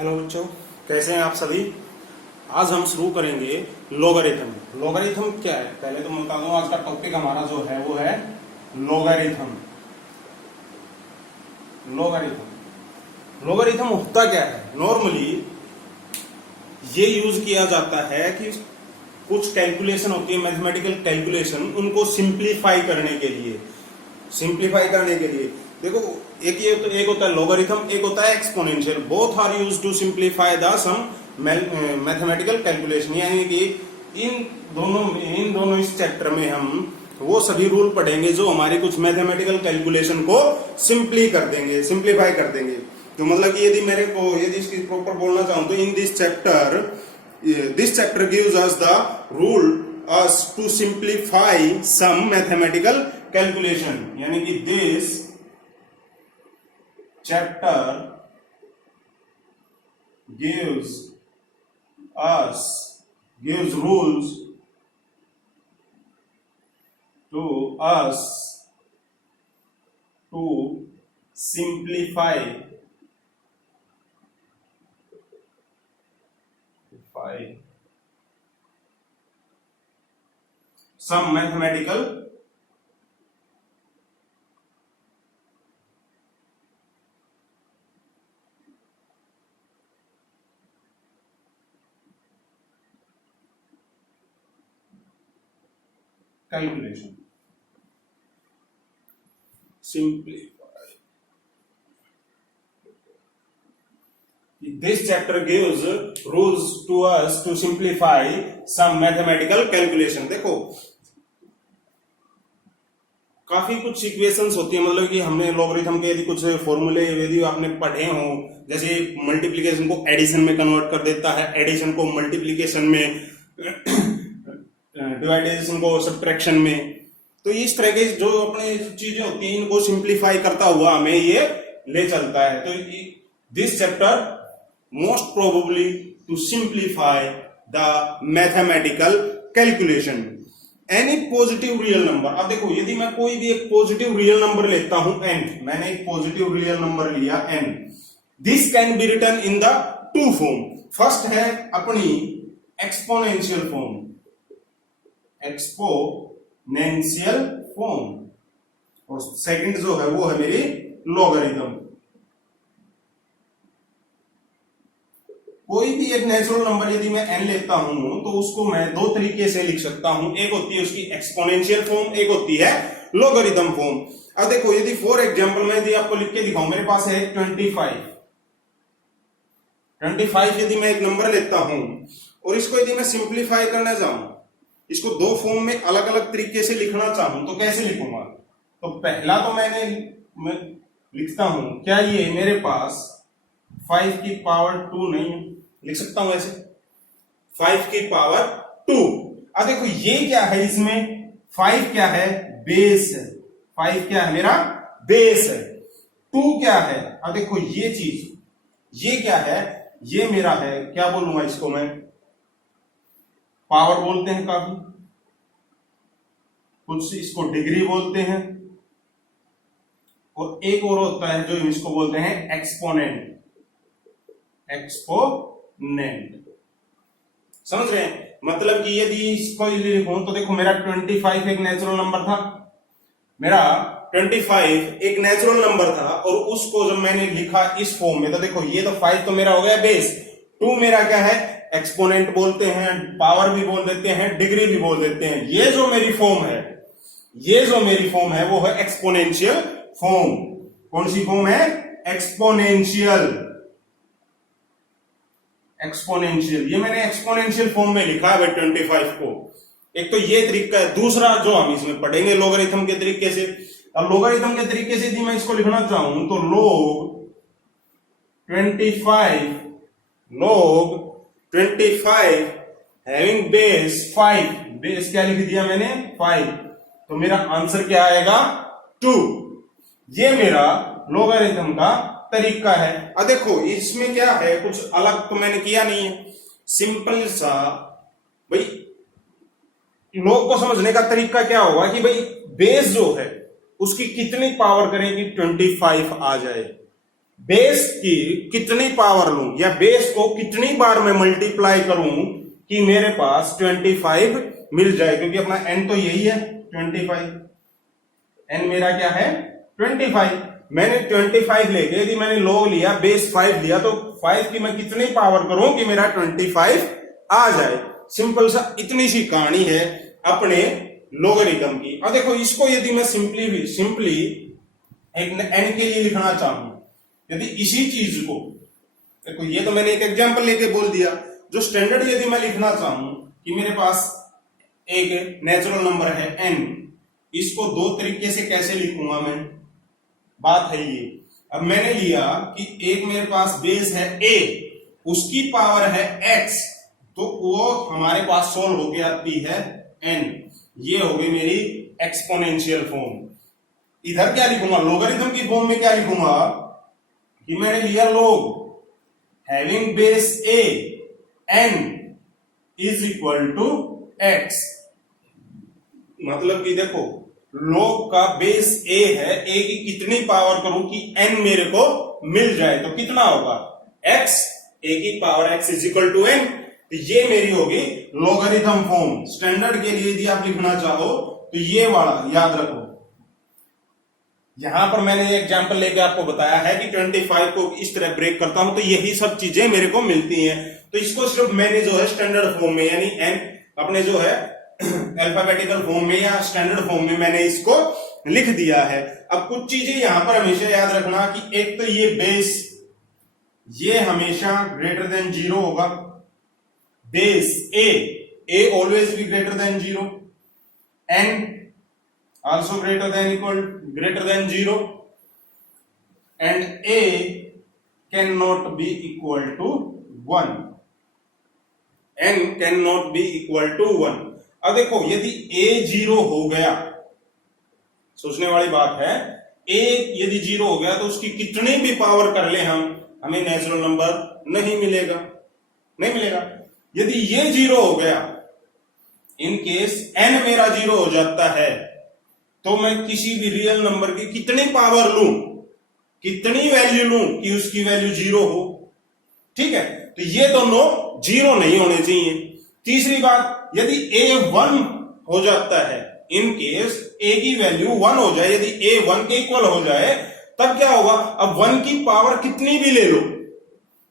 Hello बच्चों, कैसे हैं आप सभी। आज हम शुरू करेंगे लोगरिथम। लोगरिथम क्या है पहले तो मैं बता दूं। आज का टॉपिक हमारा जो है वो है लोगरिथम। लोगरिथम लोगरिथम होता क्या है। नॉर्मली ये यूज किया जाता है कि कुछ कैलकुलेशन होती है, मैथमेटिकल कैलकुलेशन, उनको सिंप्लीफाई करने के लिए देखो, एक होता है लोगरिथम, एक होता है exponential. Both are used to simplify the some mathematical calculation. यानी कि इन दोनों इस चैप्टर में हम वो सभी रूल पढ़ेंगे जो हमारी कुछ मैथमेटिकल कैलकुलेशन को सिंप्लीफाई कर देंगे। तो मतलब कि यदि इसकी प्रॉपर बोलना चाहूं तो in this chapter gives us the rule us to simplify some mathematical calculation। यानी कि this chapter gives rules to us to simplify some mathematical calculation। Simplify। This chapter gives rules to us to simplify some mathematical calculation। देखो, काफी कुछ equations होती है, मतलब कि हमने लॉगरिथम के यदि कुछ फॉर्मूले यदि आपने पढ़े हो, जैसे मल्टीप्लिकेशन को एडिशन में कन्वर्ट कर देता है, एडिशन को मल्टीप्लिकेशन में, डिवाइडेशन को सब्ट्रैक्शन में। तो इस तरह के जो अपने चीजें होती हैं इनको सिंप्लीफाई करता हुआ हमें ये ले चलता है। तो this chapter most probably to simplify the mathematical calculation. Any positive real number. अब देखो, यदि मैं कोई भी एक पॉजिटिव रियल नंबर लेता हूं n, मैंने एक पॉजिटिव रियल नंबर लिया n, this can be written in the two form. First है अपनी एक्सपोनेंशियल फॉर्म, और सेकंड जो है वो है मेरी लॉगरिथम। कोई भी एक नेचुरल नंबर यदि मैं n लेता हूं तो उसको मैं दो तरीके से लिख सकता हूं। एक होती है उसकी एक्सपोनेंशियल फॉर्म, एक होती है लॉगरिथम फॉर्म। अब देखो, यदि फॉर एग्जांपल मैं यदि आपको लिख के दिखाऊं, मेरे पास है 25 यदि मैं एक नंबर लेता हूं और इसको यदि मैं सिंप्लीफाई करना चाहूं, इसको दो फॉर्म में अलग अलग तरीके से लिखना चाहूं तो कैसे लिखूंगा। तो पहला तो मैं लिखता हूं, क्या ये मेरे पास 5 की पावर 2 नहीं है, लिख सकता हूं ऐसे 5 की पावर 2। अब देखो ये क्या है, इसमें 5 क्या है, बेस है। 5 क्या है, मेरा बेस है। 2 क्या है, अब देखो ये चीज, ये क्या है, ये मेरा है, क्या बोलूंगा इसको मैं, पावर बोलते हैं काफी, कुछ इसको डिग्री बोलते हैं, और एक और होता है जो इसको बोलते हैं एक्सपोनेंट। समझ रहे हैं। मतलब कि यदि इसको लिखूं तो देखो, मेरा 25 एक नेचुरल नंबर था, और उसको जब मैंने लिखा इस फॉर्म में तो देखो, ये तो 5 तो मेरा हो गया बेस, 2 मेरा क्या है, एक्सपोनेंट बोलते हैं, पावर भी बोल देते हैं, डिग्री भी बोल देते हैं। ये जो मेरी फॉर्म है वो है एक्सपोनेंशियल फॉर्म। कौन सी फॉर्म है, एक्सपोनेंशियल। ये मैंने एक्सपोनेंशियल फॉर्म में लिखा है 25 को। एक तो ये तरीका है। दूसरा जो हम इसमें पढ़ेंगे लोगरिथम के तरीके से। अब लोगरिथम के तरीके से यदि मैं इसको लिखना चाहूं तो log 25 हैविंग बेस 5, बेस क्या लिख दिया मैंने, 5, तो मेरा आंसर क्या आएगा, 2। ये मेरा लोगरिथम का तरीका है। अब देखो, इसमें क्या है, कुछ अलग तो मैंने किया नहीं है, सिंपल सा। भाई लोग को समझने का तरीका क्या होगा कि भाई बेस जो है उसकी कितनी पावर करें कि 25 आ जाए। बेस की कितनी पावर लूं या बेस को कितनी बार मैं मल्टीप्लाई करूं कि मेरे पास 25 मिल जाए, क्योंकि अपना n तो यही है 25, n मेरा क्या है 25। मैंने 25 लेके यदि मैंने log लिया, बेस 5 लिया, तो 5 की मैं कितनी पावर करूं कि मेरा 25 आ जाए। सिंपल सा इतनी सी कहानी है अपने लोगरिथम की। अब देखो इसको यदि मैं सिंपली एक n के लिए लिखना चाहूं, यदि इसी चीज को, देखो ये तो मैंने एक एग्जांपल लेके बोल दिया, जो स्टैंडर्ड यदि मैं लिखना चाहूं कि मेरे पास एक नेचुरल नंबर है n, इसको दो तरीके से कैसे लिखूंगा मैं, बात है ये। अब मैंने लिया कि एक मेरे पास बेस है a, उसकी पावर है x, तो वो हमारे पास सोल्व होके आती है n, ये हो गई मेरी एक्सपोनेंशियल फॉर्म। इधर क्या लिखूंगा, लोगरिथम की फॉर्म में क्या लिखूंगा कि मैंने लिया log having base a n is equal to x, मतलब कि देखो log का बेस a है, a की कितनी पावर करूं कि n मेरे को मिल जाए, तो कितना होगा x, a की power x is equal to n। तो ये मेरी होगी लोगरिथम फॉर्म। स्टैंडर्ड के लिए यदि आप लिखना चाहो तो ये वाला याद रखो। यहां पर मैंने एग्जांपल लेके आपको बताया है कि 25 को इस तरह ब्रेक करता हूं तो यही सब चीजें मेरे को मिलती हैं। तो इसको सिर्फ मैंने जो है स्टैंडर्ड फॉर्म में, यानी n अपने जो है अल्फाबेटिकल फॉर्म में या स्टैंडर्ड फॉर्म में मैंने इसको लिख दिया है। अब कुछ चीजें यहां पर हमेशा याद रखना कि एक तो ये बेस, ये हमेशा ग्रेटर देन 0 होगा, base a always be greater than 0, n also greater than 0, and a cannot be equal to 1, n cannot be equal to 1। अब देखो यदि a 0 हो गया, सोचने वाली बात है, a यदि 0 हो गया तो उसकी कितनी भी पावर कर ले हम, हमें नेचुरल नंबर नहीं मिलेगा। यदि ये 0 हो गया, इन केस n मेरा 0 हो जाता है, तो मैं किसी भी रियल नंबर की कितनी पावर लूं, कितनी वैल्यू लूं कि उसकी वैल्यू 0 हो, ठीक है। तो ये दोनों 0 नहीं होने चाहिए। तीसरी बात, यदि a 1 हो जाता है, इन केस a की वैल्यू 1 हो जाए, यदि a 1 के इक्वल हो जाए, तब क्या होगा, अब 1 की पावर कितनी भी ले लो,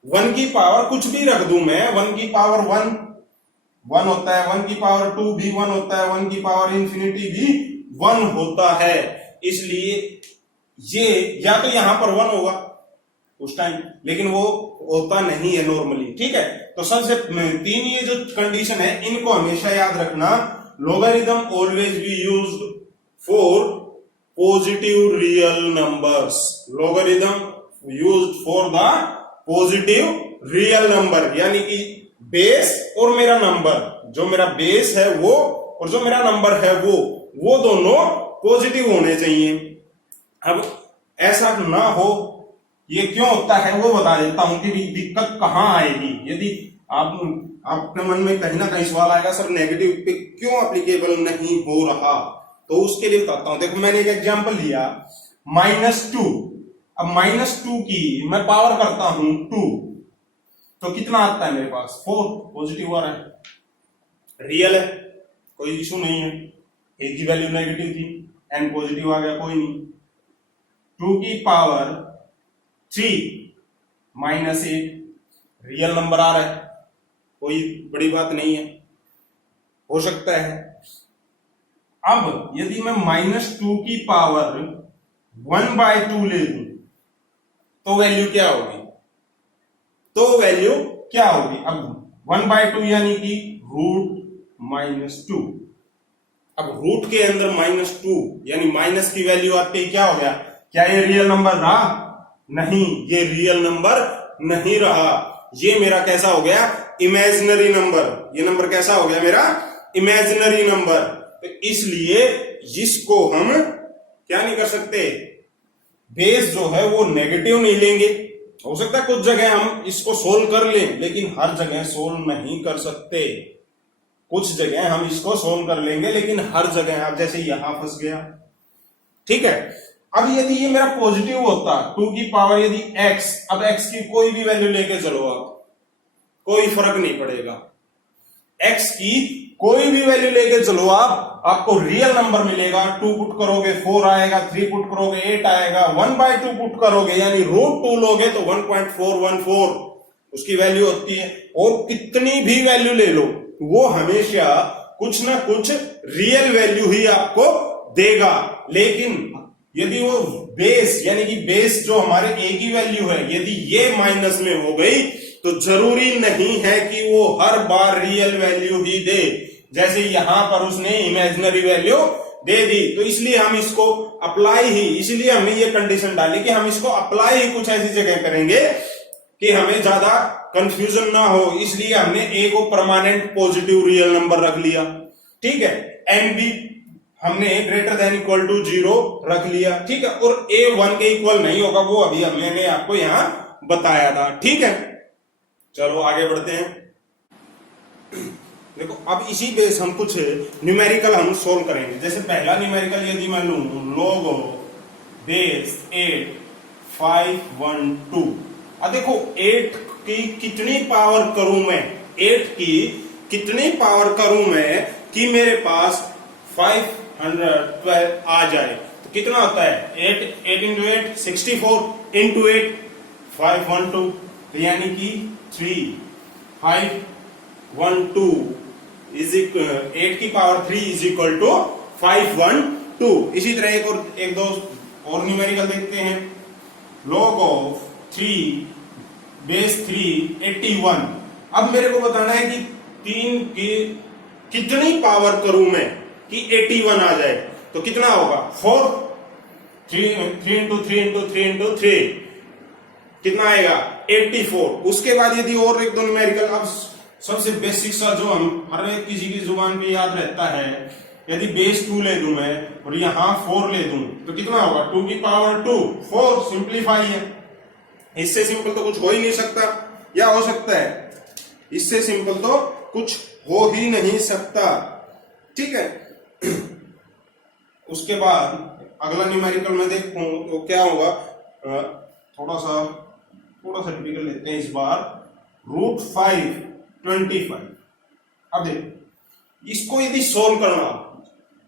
1 की पावर कुछ भी रख दूं मैं, 1 की पावर 1 होता है, 1 की पावर 2 भी 1 होता है, 1 की पावर इंफिनिटी भी 1 होता है। इसलिए ये या तो यहां पर 1 होगा उस टाइम, लेकिन वो होता नहीं है नॉर्मली, ठीक है। तो सबसे 3 ये जो कंडीशन है, इनको हमेशा याद रखना। Logarithm always be used for positive real numbers, logarithm used for the positive real number, यानी कि बेस और मेरा नंबर, जो मेरा बेस है वो और जो मेरा नंबर है वो दोनों पॉजिटिव होने चाहिए। अब ऐसा ना हो, ये क्यों होता है वो बता देता हूं कि दिक्कत कहां आएगी। यदि आपके मन में कहीं ना कहीं सवाल आएगा, सर नेगेटिव पे क्यों एप्लीकेबल नहीं हो रहा, तो उसके लिए बताता हूं। देखो मैंने एक एग्जांपल लिया -2, अब -2 की मैं पावर करता हूं 2, तो कितना आता है मेरे पास 4, पॉजिटिव आ रहा है, रियल है, कोई इशू नहीं है। a की वैल्यू नेगेटिव थी, n पॉजिटिव आ गया, कोई नहीं। 2 की पावर 3 -8 रियल नंबर आ रहा है, कोई बड़ी बात नहीं है, हो सकता है। अब यदि मैं -2 की पावर 1/2 ले लूं, तो वैल्यू क्या होगी, अब 1/2 यानी कि √-2। अब रूट के अंदर -2 यानी माइनस की वैल्यू आती है, क्या हो गया, क्या ये रियल नंबर रहा, नहीं, ये रियल नंबर नहीं रहा, ये मेरा कैसा हो गया, इमेजिनरी नंबर। ये नंबर कैसा हो गया मेरा, इमेजिनरी नंबर। तो इसलिए इसको हम क्या नहीं कर सकते, बेस जो है वो नेगेटिव नहीं लेंगे। हो सकता है कुछ जगह हम इसको सोल्व कर लें, लेकिन हर जगह सोल्व नहीं कर सकते। कुछ जगह हम इसको सोल्व कर लेंगे, लेकिन हर जगह, आप जैसे यहां फंस गया, ठीक है। अब यदि ये मेरा पॉजिटिव होता 2 की पावर यदि x, अब x की कोई भी वैल्यू लेके चलो आप, कोई फर्क नहीं पड़ेगा, x की कोई भी वैल्यू लेके चलो आप, आपको रियल नंबर मिलेगा। 2 पुट करोगे 4 आएगा, 3 पुट करोगे 8 आएगा, 1/2 पुट करोगे यानी √2 लोगे तो 1.414 उसकी वैल्यू होती है। और कितनी भी वैल्यू ले लो वो हमेशा कुछ ना कुछ रियल वैल्यू ही आपको देगा। लेकिन यदि वो बेस यानी कि बेस जो हमारे a की वैल्यू है यदि ये माइनस में हो गई तो जरूरी नहीं है कि वो हर बार रियल वैल्यू ही दे। जैसे यहां पर उसने इमेजिनरी वैल्यू दे दी, तो इसलिए हम इसको अप्लाई ही, इसलिए हमने ये कंडीशन डाली कि हम इसको अप्लाई ही कुछ ऐसी जगह करेंगे कि हमें ज्यादा कंफ्यूजन ना हो। इसलिए हमने a को परमानेंट पॉजिटिव रियल नंबर रख लिया, ठीक है। एंड बी हमने ग्रेटर देन इक्वल टू 0 रख लिया, ठीक है। और a 1 के इक्वल नहीं होगा, वो अभी मैंने आपको यहां बताया था, ठीक है। चलो आगे बढ़ते हैं। देखो अब इसी बेस हम कुछ न्यूमेरिकल हम सोल्व करेंगे। जैसे पहला न्यूमेरिकल यदि मैं लूं log बेस 8 5 1 2। अब देखो 8 की कितनी पावर करूं मैं, 8 की कितनी पावर करूं मैं कि मेरे पास 512 आ जाए। तो कितना होता है 8 इंटू 8 64 इंटू 8 512, तो यानी कि 3 512 इज 8 की पावर 3 इज इक्वल टू 512। इसी तरह एक दो और न्यूमेरिकल देखते हैं। log of 3 base 3 81। अब मेरे को बताना है कि 3 की कितनी पावर करूं मैं कि 81 आ जाए। तो कितना होगा 4 3 इंटू 3 इंटू 3 इंटू 3 कितना आएगा 84। उसके बाद यदि और एक दो न्यूमेरिकल, अब सबसे बेसिक सा जो हम हर एक किसी की जुबान पे याद रहता है, यदि बेस 2 ले दूं मैं और यहां 4 ले दूं तो कितना होगा 2 की पावर 2 4। सिंप्लीफाई है, इससे सिंपल तो कुछ हो ही नहीं सकता, या हो सकता है? इससे सिंपल तो कुछ हो ही नहीं सकता, ठीक है। उसके बाद अगला न्यूमेरिकल में देखूं तो क्या होगा, थोड़ा सा टिपिकल लेते हैं इस बार। √5 25। अब देखो इसको यदि सोल्व करना,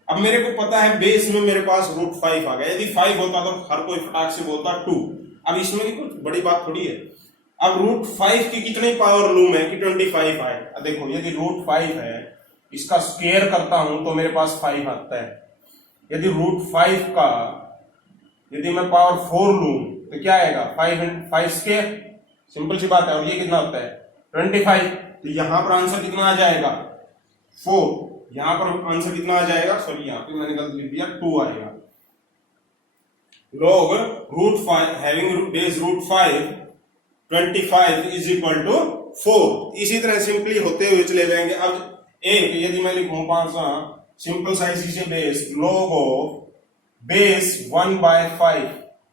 अब मेरे को पता है बेस में मेरे पास √5 आ गया। यदि 5 होता तो हर कोई फटाक से बोलता 2। अब इसमें भी कुछ बड़ी बात थोड़ी है। अब √5 की कितनी पावर लूं मैं कि 25 आए। अब देखो यदि √5 है, इसका स्क्वायर करता हूं तो मेरे पास 5 आता है। यदि √5 का यदि मैं पावर 4 लूं तो क्या आएगा 5 स्क्वायर, सिंपल सी बात है। और ये कितना होता है 25। तो यहां पर आंसर कितना आ जाएगा 4। यहां पर आंसर कितना आ जाएगा, सॉरी यहां पे मैंने गलत लिख दिया 2 आएगा। log √5 having base √5 25 is equal to 4। इसी तरह सिंपली होते हुए चले जाएंगे। अब एक यदि मैं लिखूं 5 सिंपल सा इसी से base log of base 1/5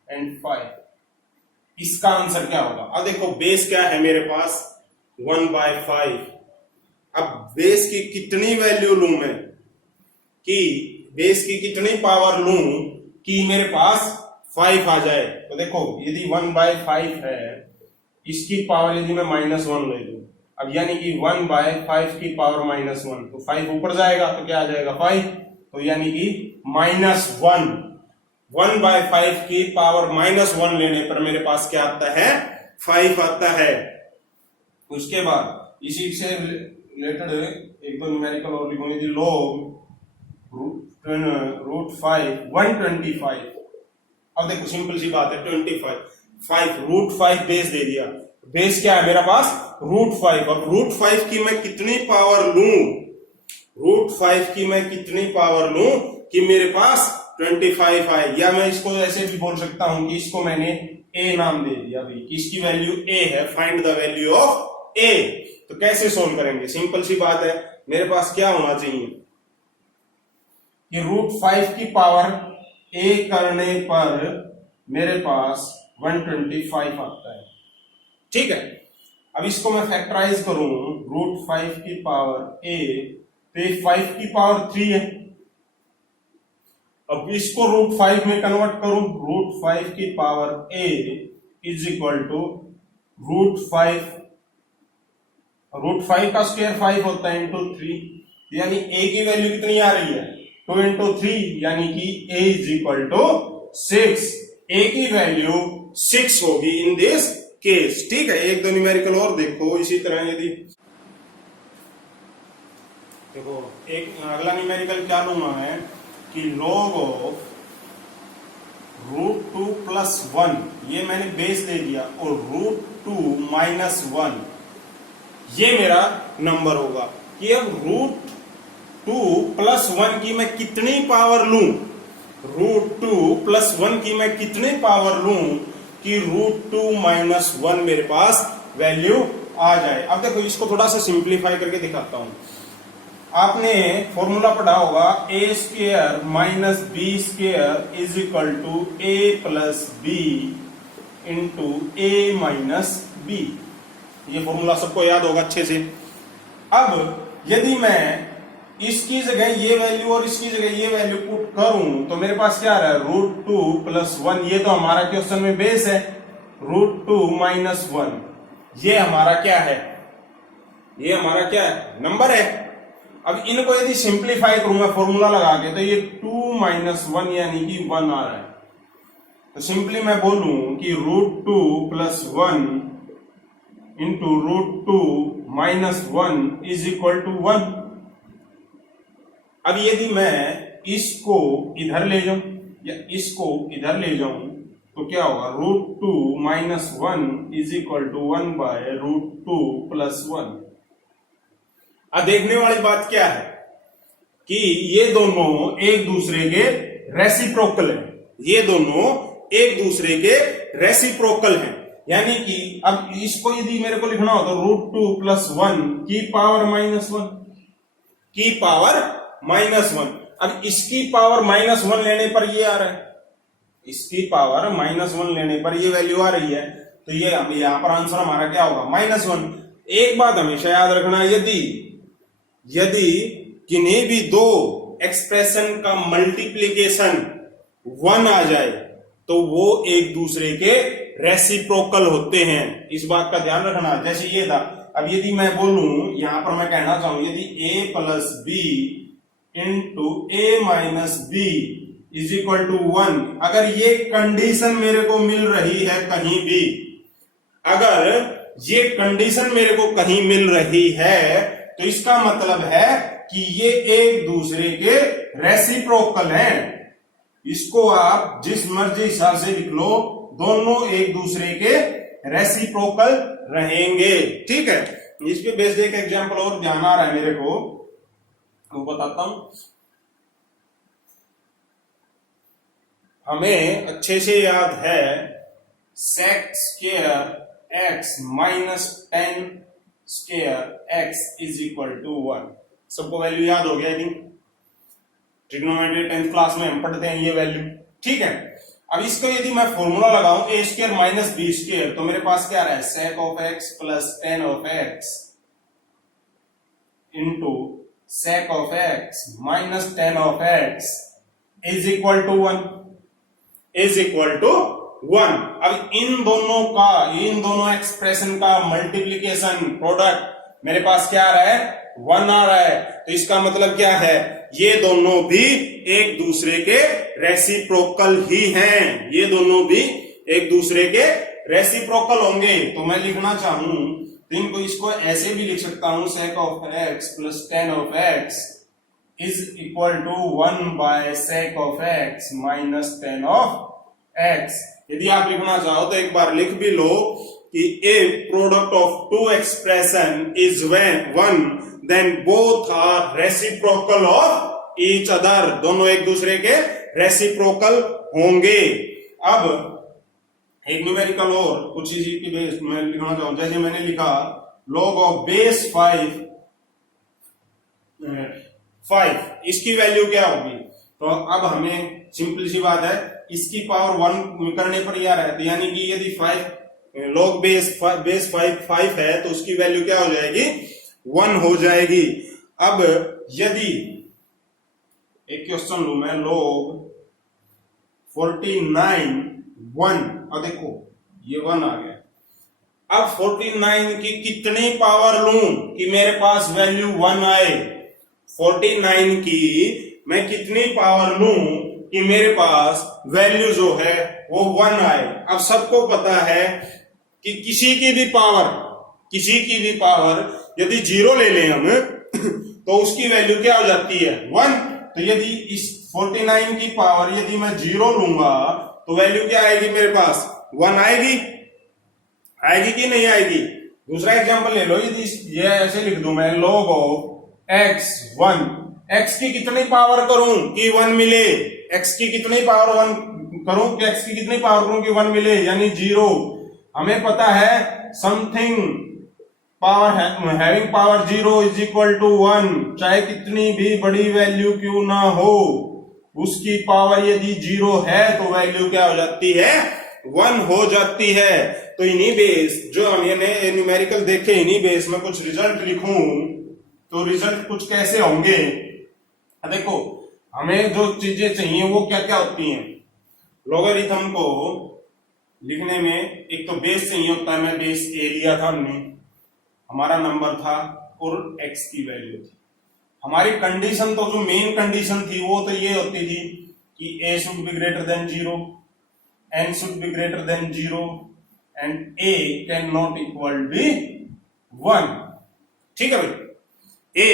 and 5, इसका आंसर क्या होगा। अब देखो बेस क्या है मेरे पास 1/5। अब बेस की कितनी वैल्यू लूं मैं कि बेस की कितनी पावर लूं कि मेरे पास 5 आ जाए। तो देखो यदि 1/5 है, इसकी पावर यदि मैं -1 ले लूं, अब यानी कि 1/5 की पावर -1, तो 5 ऊपर जाएगा तो क्या आ जाएगा 5। तो यानी कि -1 1/5 की पावर -1 लेने पर मेरे पास क्या आता है 5 आता है। उसके बाद इसी से रिलेटेड एक दो न्यूमेरिकल और लिखूंगी। यदि log √5 125। अब देखो सिंपल सी बात है 25 √5 बेस दे दिया। बेस क्या है मेरा पास √5। अब √5 की मैं कितनी पावर लूं, √5 की मैं कितनी पावर लूं कि मेरे पास 25 आए। या मैं इसको ऐसे भी बोल सकता हूं कि इसको मैंने a नाम दे दिया भाई, कि इसकी वैल्यू a है, find the value of a। तो कैसे सोल्व करेंगे, सिंपल सी बात है, मेरे पास क्या होना चाहिए कि √5 की पावर a करने पर मेरे पास 125 आता है, ठीक है। अब इसको मैं फैक्टराइज करूं √5 की पावर a, तो 5 की पावर 3 है, अब इसको √5 में कन्वर्ट करूं, √5 की power a is equal to √5, √5 का स्क्वायर 5 होता है इंटू 3, यानी a की वैल्यू कितनी आ रही है 2 इंटू 3, यानी कि a is equal to 6, a की वैल्यू 6 होगी इन दिस केस। ठीक है, एक दो न्यूमेरिकल और देखो इसी तरह। यदि देखो एक अगला न्यूमेरिकल क्या लूंगा मैं कि log ऑफ √2 प्लस 1, ये मैंने बेस ले दिया, और √2 माइनस 1 ये मेरा नंबर होगा कि अब √2 प्लस 1 की मैं कितनी पावर लूं, √2 प्लस 1 की मैं कितनी पावर लूं कि √2 माइनस 1 मेरे पास वैल्यू आ जाए। अब देखो इसको थोड़ा सा सिंप्लीफाई करके दिखाता हूं। आपने फॉर्मूला पढ़ा होगा a square minus b square is equal to a plus b into a minus b, ये फॉर्मूला सबको याद होगा अच्छे से। अब यदि मैं इसकी जगह ये वैल्यू और इसकी जगह ये वैल्यू पुट करूं तो मेरे पास क्या आ रहा है √2 प्लस 1, ये तो हमारा क्वेश्चन में बेस है, √2 माइनस 1 ये हमारा क्या है, ये हमारा क्या है नंबर है। अब इनको यदि सिंप्लीफाई करूं मैं फॉर्मूला लगा के तो ये 2 माइनस 1 यानी कि 1 आ रहा है। तो सिंपली मैं बोलूं कि √2 plus 1 into √2 minus 1 is equal to 1। अब यदि मैं इसको इधर ले जाऊं या इसको इधर ले जाऊं तो क्या होगा √2 minus 1 is equal to 1 by √2 plus 1। अब देखने वाली बात क्या है कि ये दोनों एक दूसरे के रेसिप्रोकल हैं, ये दोनों एक दूसरे के रेसिप्रोकल हैं, यानी कि अब इसको यदि मेरे को लिखना हो तो √2 प्लस 1 की पावर माइनस 1, की पावर माइनस 1। अब इसकी पावर माइनस 1 लेने पर ये आ रहा है, इसकी पावर माइनस 1 लेने पर ये वैल्यू आ रही है, तो ये यहां पर आंसर हमारा क्या होगा -1। एक बात हमेशा याद रखना, यदि किन्हीं भी दो एक्सप्रेशन का मल्टीप्लीकेशन 1 आ जाए तो वो एक दूसरे के रेसिप्रोकल होते हैं, इस बात का ध्यान रखना। जैसे ये था, अब यदि मैं बोलूं यहां पर मैं कहना चाहूं यदि a plus b into a minus b is equal to 1, अगर ये कंडीशन मेरे को मिल रही है कहीं भी, अगर ये कंडीशन मेरे को कहीं मिल रही है तो इसका मतलब है कि ये एक दूसरे के रेसिप्रोकल हैं। इसको आप जिस मर्जी हिसाब से लिख लो, दोनों एक दूसरे के रेसिप्रोकल रहेंगे। ठीक है, इस पे बेस्ड एक एग्जांपल और ध्यान आ रहा है मेरे को, वो बताता हूं। हमें अच्छे से याद है sec square x minus 10 square x is equal to 1। सबको वैल्यू याद हो गया? I think trigonometry 10th class में हम पढ़ते हैं ये वैल्यू। ठीक है, अब इसको यदि मैं फॉर्मूला लगाऊं a square minus b square, तो मेरे पास क्या रहा है sec of x plus 10 of x into sec of x minus 10 of x is equal to 1, is equal to 1। अब इन दोनों एक्सप्रेशन का मल्टीप्लीकेशन प्रोडक्ट मेरे पास क्या आ रहा है 1 आ रहा है, तो इसका मतलब क्या है ये दोनों भी एक दूसरे के रेसिप्रोकल ही हैं, ये दोनों भी एक दूसरे के रेसिप्रोकल होंगे। तो मैं लिखना चाहूं तो इनको इसको ऐसे भी लिख सकता हूं sec of x plus 10 of x is equal to 1 by sec of x minus 10 of x। यदि आप लिखना चाहो तो एक बार लिख भी लो कि a product of two expression is one then both are reciprocal of each other, दोनों एक दूसरे के रेसिप्रोकल होंगे। अब एक न्यूमेरिकल और कुछ इसी की बेस में लिखना चाहूं, जैसे मैंने लिखा log ऑफ बेस 5, इसकी वैल्यू क्या होगी? तो अब हमें सिंपल सी बात है, इसकी पावर 1 करने पर यह रहती है, यानी कि यदि 5 log बेस 5 है तो उसकी वैल्यू क्या हो जाएगी 1 हो जाएगी। अब यदि एक क्वेश्चन लू मैं log 49 1, और देखो ये 1 आ गया। अब 49 की कितनी पावर लूं कि मेरे पास वैल्यू 1 आए? 49 की मैं कितनी पावर लूं कि मेरे पास वैल्यू जो है वो 1 आए? अब सबको पता है कि किसी की भी पावर यदि 0 ले लें हम तो उसकी वैल्यू क्या हो जाती है? 1। तो यदि इस 49 की पावर यदि मैं 0 लूंगा तो वैल्यू क्या आएगी मेरे पास? 1 आएगी कि नहीं आएगी? दूसरा एग्जांपल ले लो, यदि ये ऐसे लिख दूं मैं, log ऑफ x1, x की कितनी पावर करूं कि 1 मिले? x की कितनी पावर 1 करूं कि x की कितनी पावर करूं कि 1 मिले, यानी 0। हमें पता है something power having power 0 is equal to 1, चाहे कितनी भी बड़ी वैल्यू क्यों ना हो, उसकी पावर यदि 0 है तो वैल्यू क्या हो जाती है? 1 हो जाती है। तो इन्हीं बेस जो हमने न्यूमेरिकल देखे, इन्हीं बेस में कुछ रिजल्ट लिखूं तो रिजल्ट कुछ कैसे होंगे? देखो, हमें जो चीजें चाहिए वो क्या क्या होती हैं। लॉगरिथम को लिखने में एक तो बेस चाहिए होता है। मैं बेस ए लिया था हमने, हमारा नंबर था और x की वैल्यू थी। हमारी कंडीशन तो जो मेन कंडीशन थी वो तो ये होती थी कि a should be greater than 0, n should be greater than 0 and a can not equal be 1। ठीक है भाई, a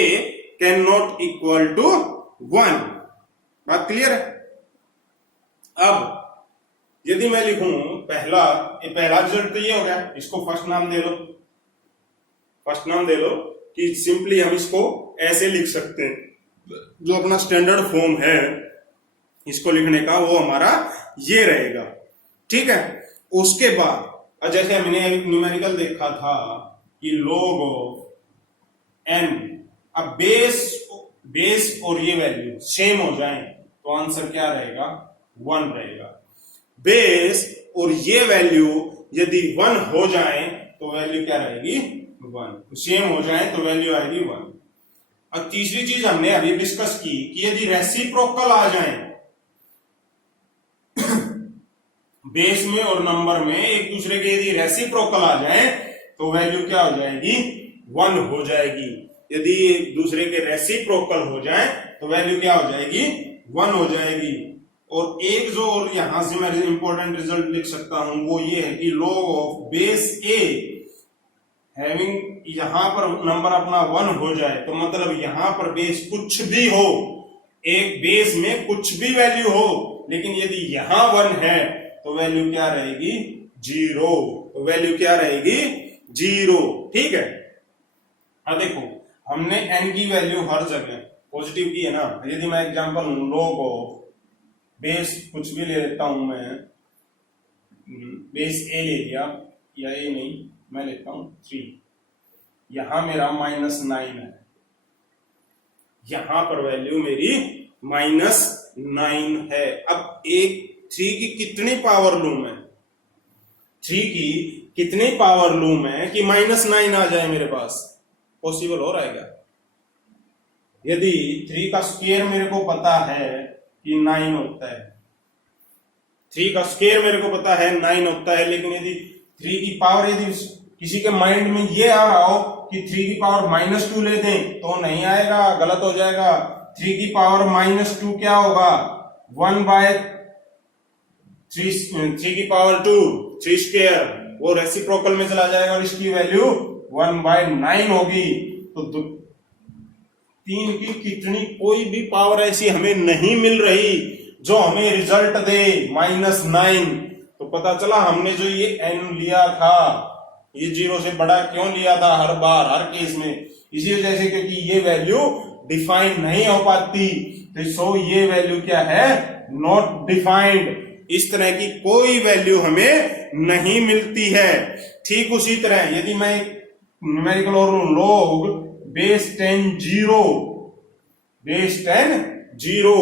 can not equal to 1। बात क्लियर है? अब यदि मैं लिखूं पहला रिजल्ट तो ये हो गया, इसको फर्स्ट नाम दे लो कि सिंपली हम इसको ऐसे लिख सकते हैं। जो अपना स्टैंडर्ड फॉर्म है इसको लिखने का वो हमारा ये रहेगा। ठीक है, उसके बाद जैसे हमने न्यूमेरिकल देखा था कि log ऑफ n, अब बेस और ये वैल्यू सेम हो जाए तो आंसर क्या रहेगा? 1 रहेगा। बेस और ये वैल्यू यदि 1 हो जाए तो वैल्यू क्या रहेगी? 1। सेम हो जाए तो वैल्यू आएगी 1। अब तीसरी चीज हमने अभी डिस्कस की कि यदि रेसिप्रोकल आ जाए बेस में और नंबर में एक दूसरे के, यदि रेसिप्रोकल आ जाए तो वैल्यू क्या हो जाएगी? 1 हो जाएगी। यदि एक दूसरे के रेसिप्रोकल हो जाए तो वैल्यू क्या हो जाएगी? 1 हो जाएगी। और एक जो और यहां से मैं इंपॉर्टेंट रिजल्ट लिख सकता हूं वो ये है कि log of base a having, यहां पर नंबर अपना 1 हो जाए तो मतलब यहां पर बेस कुछ भी हो, एक बेस में कुछ भी वैल्यू हो, लेकिन यदि यहां 1 है तो वैल्यू क्या रहेगी? 0। तो वैल्यू क्या रहेगी? 0। ठीक है। अब देखो, हमने n की वैल्यू हर जगह पॉजिटिव की है ना। यदि मैं एग्जांपल लूं, log ऑफ बेस कुछ भी ले लेता हूं मैं, बेस a ले लिया, या a नहीं, मैं लेता हूं 3, यहां मेरा -9 है, यहां पर वैल्यू मेरी -9 है। अब 3 की कितनी पावर लूं मैं? 3 की कितनी पावर लूं मैं कि -9 आ जाए मेरे पास? पॉसिबल हो रहा है क्या? यदि 3 का स्क्वायर मेरे को पता है कि 9 होता है, 3 का स्क्वायर मेरे को पता है 9 होता है, लेकिन यदि 3 की पावर, यदि किसी के माइंड में ये आ रहा हो कि 3 की पावर -2 ले दें तो नहीं आएगा, गलत हो जाएगा। 3 की पावर -2 क्या होगा? 1/3 की पावर 2, 3 स्क्वायर, वो रेसिप्रोकल में चला जाएगा और इसकी वैल्यू 1/9 होगी। तो 3 की कितनी, कोई भी पावर ऐसी हमें नहीं मिल रही जो हमें रिजल्ट दे -9। तो पता चला हमने जो ये n लिया था ये 0 से बड़ा क्यों लिया था हर बार, हर केस में? इसी वजह से क्योंकि ये वैल्यू डिफाइन नहीं हो पाती। तो सो ये वैल्यू क्या है? Not defined. इस तरह की कोई वैल्यू हमें नहीं मिलती है। ठीक उसी तरह यदि मैं न्यूमेरिकल और log बेस 10 0,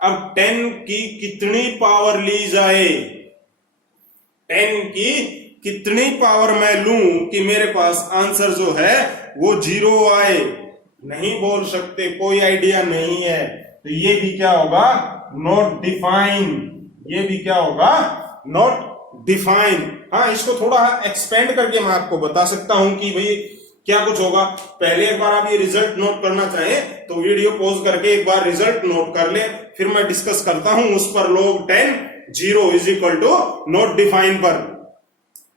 अब 10 की कितनी पावर ली जाए? 10 की कितनी पावर मैं लूं कि मेरे पास आंसर जो है वो 0 आए? नहीं बोल सकते, कोई आइडिया नहीं है। तो ये भी क्या होगा? Not define. ये भी क्या होगा, नॉट डिफाइन। हाँ, इसको थोड़ा एक्सपेंड करके मैं आपको बता सकता हूं कि भाई क्या कुछ होगा। पहले एक बार आप ये रिजल्ट नोट करना चाहें तो वीडियो पॉज करके एक बार रिजल्ट नोट कर ले, फिर मैं डिस्कस करता हूं उस पर। log 10 0 is equal to not define पर,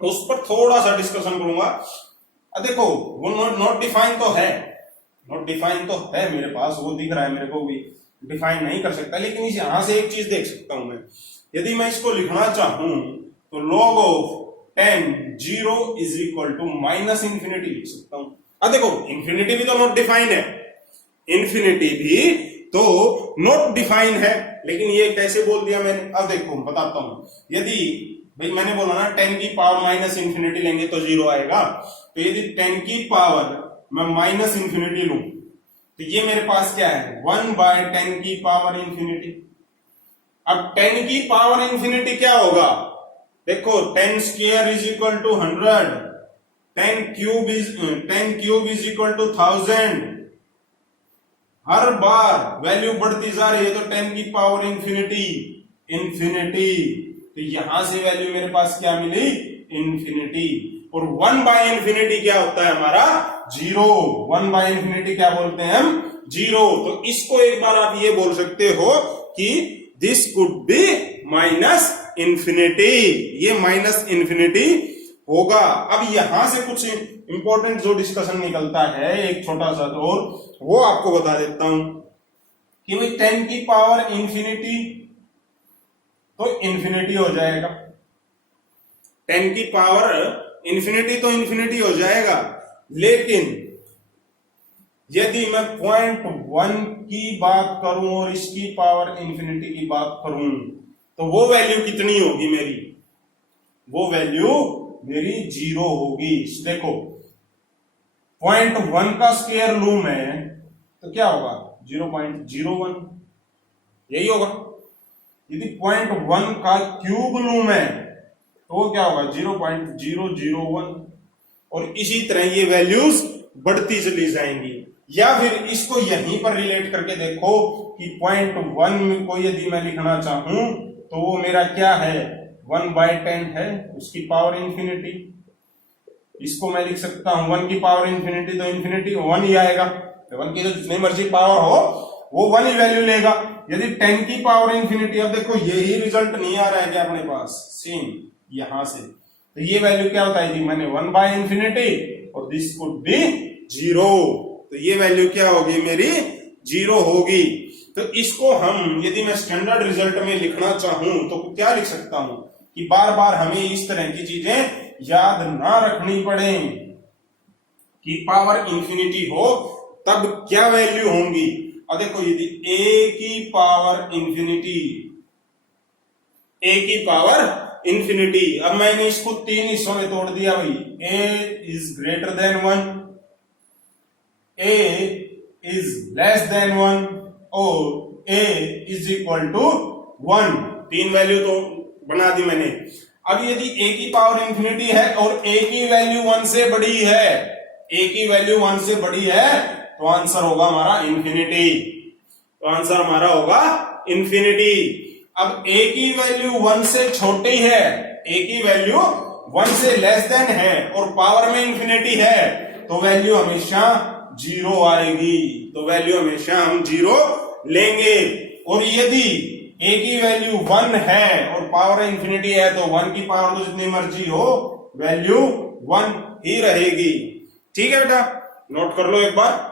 उस पर थोड़ा सा डिस्कशन करूंगा। देखो वो नॉट डिफाइन तो है, नॉट डिफाइन तो है मेरे पास, वो दिख रहा है मेरे को भी, डिफाइन नहीं कर सकता। लेकिन इस यहां से एक चीज देख सकता हूं मैं, यदि मैं इसको लिखना चाहूं तो log of 10 0 is equal to minus infinity लिख सकता हूं। अब देखो इंफिनिटी भी तो नॉट डिफाइन है, इंफिनिटी भी तो नॉट डिफाइन है, लेकिन ये कैसे बोल दिया मैंने। अब देखो बताता हूं, यदि भाई मैंने बोला ना 10 की पावर माइनस इंफिनिटी लेंगे तो 0 आएगा, तो यदि 10 की पावर मैं माइनस इंफिनिटी लूं तो ये मेरे पास क्या है, 1/10 की पावर इंफिनिटी। अब 10 की पावर इंफिनिटी क्या होगा, देखो 10 square is equal to 100, 10 cube is equal to 1000। हर बार वैल्यू बढ़ती जा रही है, तो 10 की पावर इंफिनिटी, तो यहां से वैल्यू मेरे पास क्या मिली, इंफिनिटी। और 1/इंफिनिटी क्या होता है हमारा, 0। 1/इंफिनिटी क्या बोलते हैं हम, 0। तो इसको एक बार आप ये बोल सकते हो कि this could be minus infinity, ये माइनस इंफिनिटी होगा। अब यहां से कुछ इंपॉर्टेंट जो डिस्कशन निकलता है एक छोटा सा, और वो आपको बता देता हूं कि भाई 10 की पावर इंफिनिटी तो इंफिनिटी हो जाएगा, 10 की पावर इंफिनिटी तो इंफिनिटी हो जाएगा। लेकिन यदि मैं 0.1 की बात करूं और इसकी पावर इंफिनिटी की बात करूं तो वो वैल्यू कितनी होगी मेरी, वो वैल्यू मेरी 0 होगी। देखो 0.1 का स्क्वायर लूं मैं तो क्या होगा, 0.01, यही होगा। यदि 0.1 का क्यूब लूं मैं तो वो क्या होगा, 0.001। और इसी तरह ये वैल्यूज बढ़ती चली जाएंगी। या फिर इसको यहीं पर रिलेट करके देखो कि 0.1 को यदि मैं लिखना चाहूं तो वो मेरा क्या है, 1/10 है, उसकी पावर इंफिनिटी। इसको मैं लिख सकता हूं 1 की पावर इंफिनिटी, तो इंफिनिटी 1 ही आएगा। 1 की तो जितनी मर्जी पावर हो वो 1 ही वैल्यू लेगा। यदि 10 की पावर इंफिनिटी, अब देखो यही रिजल्ट नहीं आ रहा है क्या अपने पास, सेम यहां से, तो ये वैल्यू क्या होता है, मैंने 1/इंफिनिटी और दिस कुड बी 0, तो ये वैल्यू क्या होगी मेरी, 0 होगी। तो इसको हम यदि मैं स्टैंडर्ड रिजल्ट में लिखना चाहूं तो क्या लिख सकता हूं कि बार बार हमें इस तरह की चीजें याद ना रखनी पड़े कि पावर इंफिनिटी हो तब क्या वैल्यू होंगी। और देखो यदि a की पावर इंफिनिटी, a की पावर इंफिनिटी, अब मैंने इसको 3 हिस्सों में तोड़ दिया भाई, a is greater than 1, a is less than 1 और a is equal to 1। 3 value तो बना दी मैंने। अब यदि a की पावर इंफिनिटी है और a की वैल्यू 1 से बड़ी है, a की वैल्यू 1 से बड़ी है, तो आंसर होगा हमारा इंफिनिटी, तो आंसर हमारा होगा इंफिनिटी। अब a की वैल्यू 1 से छोटी है, a की वैल्यू 1 से लेस देन है और पावर में इंफिनिटी है, तो वैल्यू हमेशा 0 आएगी, तो वैल्यू हमेशा हम 0 लेंगे। और यदि a की वैल्यू 1 है और पावर इंफिनिटी है तो 1 की पावर तो जितनी मर्जी हो वैल्यू 1 ही रहेगी। ठीक है बेटा, नोट कर लो एक बार।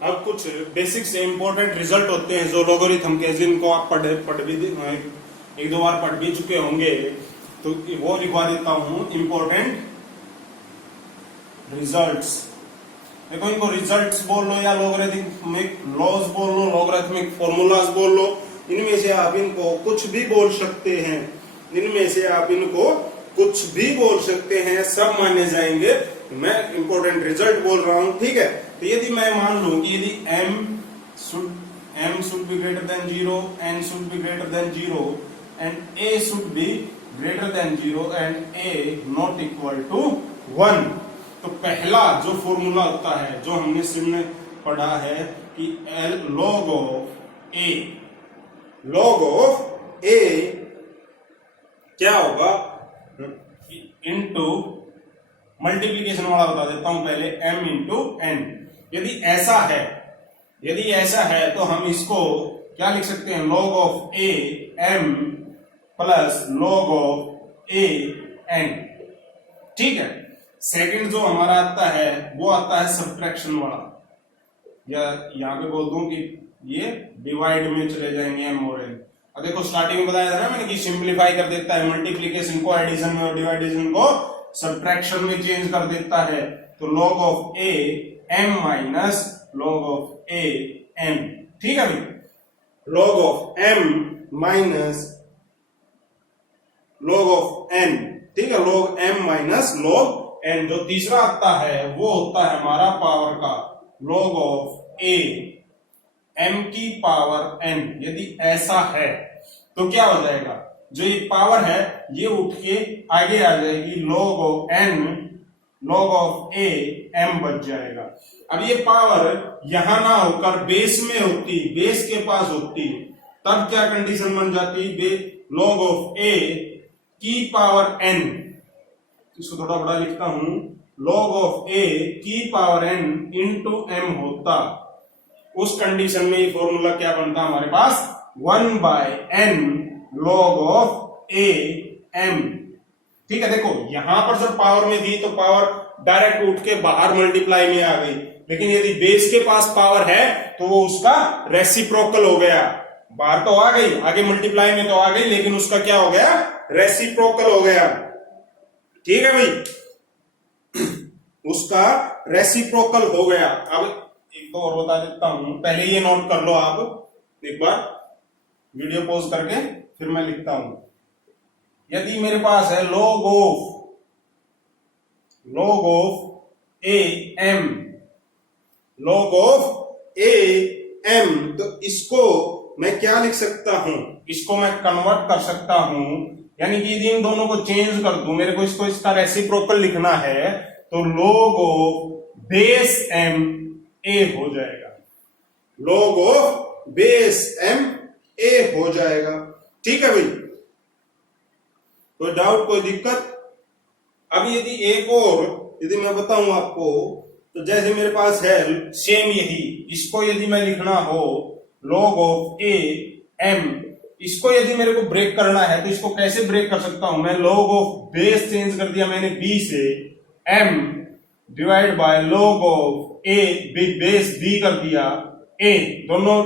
अब कुछ बेसिक से इंपॉर्टेंट रिजल्ट होते हैं जो लोगरिथम के, जिनको आप पढ़ भी एक दो बार पढ़ भी चुके होंगे, तो वो लिखवा देता हूं इंपॉर्टेंट रिजल्ट्स। देखो इनको रिजल्ट्स बोल लो या लोगरिथमिक लॉज बोल लो, लोगरिथमिक फॉर्मूलाज बोल लो, इनमें से आप इनको कुछ भी बोल सकते हैं, इनमें से आप इनको कुछ भी बोल सकते हैं, सब माने जाएंगे। मैं इंपॉर्टेंट रिजल्ट बोल रहा हूं, ठीक है। तो यदि मैं मान लूं कि यदि m should be greater than 0, n should be greater than 0 and a should be greater than 0 and a not equal to 1, तो पहला जो फॉर्मूला होता है जो हमने सिम में पढ़ा है कि log of A, log of A क्या होगा इनटू मल्टीप्लीकेशन वाला बता देता हूं पहले, m इंटू एन। यदि ऐसा है तो हम इसको क्या लिख सकते हैं, log of A m plus log of A n। ठीक है। सेकंड जो हमारा आता है वो आता है सब्ट्रैक्शन वाला, या यहां पे बोल दूं कि ये डिवाइड में चले जाएंगे m और n। अब देखो स्टार्टिंग में बताया था ना मैंने कि सिंप्लीफाई कर देता है, मल्टीप्लीकेशन को एडिशन में और डिवाइडेशन को सब्ट्रैक्शन में चेंज कर देता है। तो log of a m minus log of a n। ठीक है भाई, log of m minus log of n। ठीक है, log m minus log n। जो तीसरा आता है वो होता है हमारा पावर का log ऑफ a m की पावर n। यदि ऐसा है तो क्या हो जाएगा, जो ये पावर है ये उठ के आगे आ जाएगी, log of n log of a m बच जाएगा। अब ये पावर यहां ना होकर बेस में होती, बेस के पास होती, तब क्या कंडीशन बन जाती, log ऑफ a की पावर n। इसको थोड़ा बड़ा लिखता हूं, log ऑफ a की पावर n इंटू m होता। उस कंडीशन में ये फॉर्मूला क्या बनता हमारे पास, 1/n log of a m। ठीक है, देखो यहां पर जब पावर में थी तो पावर डायरेक्ट उठ के बाहर मल्टीप्लाई में आ गई, लेकिन यदि बेस के पास पावर है तो वो उसका रेसिप्रोकल हो गया। बाहर तो आ गई, आगे मल्टीप्लाई में तो आ गई, लेकिन उसका क्या हो गया, रेसिप्रोकल हो गया। ठीक है भाई, उसका रेसिप्रोकल हो गया। अब एक दो और बता देता हूं, पहले ये नोट कर लो आप एक बार, वीडियो पॉज करके फिर मैं लिखता हूं। यदि मेरे पास है log of a m, log of a m, तो इसको मैं क्या लिख सकता हूं, इसको मैं कन्वर्ट कर सकता हूं, यानी कि यदि इन दोनों को चेंज कर दूं, मेरे को इसको इसका रेसिप्रोकल लिखना है, तो log of base m a हो जाएगा, log of base m a हो जाएगा। ठीक है भाई, कोई डाउट, कोई दिक्कत? अब यदि एक और यदि मैं बताऊं आपको, तो जैसे मेरे पास है सेम यही, इसको यदि मैं लिखना हो log ऑफ a m, इसको यदि मेरे को ब्रेक करना है तो इसको कैसे ब्रेक कर सकता हूं मैं, log ऑफ बेस चेंज कर दिया मैंने b से, m divide by log of a base b कर दिया, a दोनों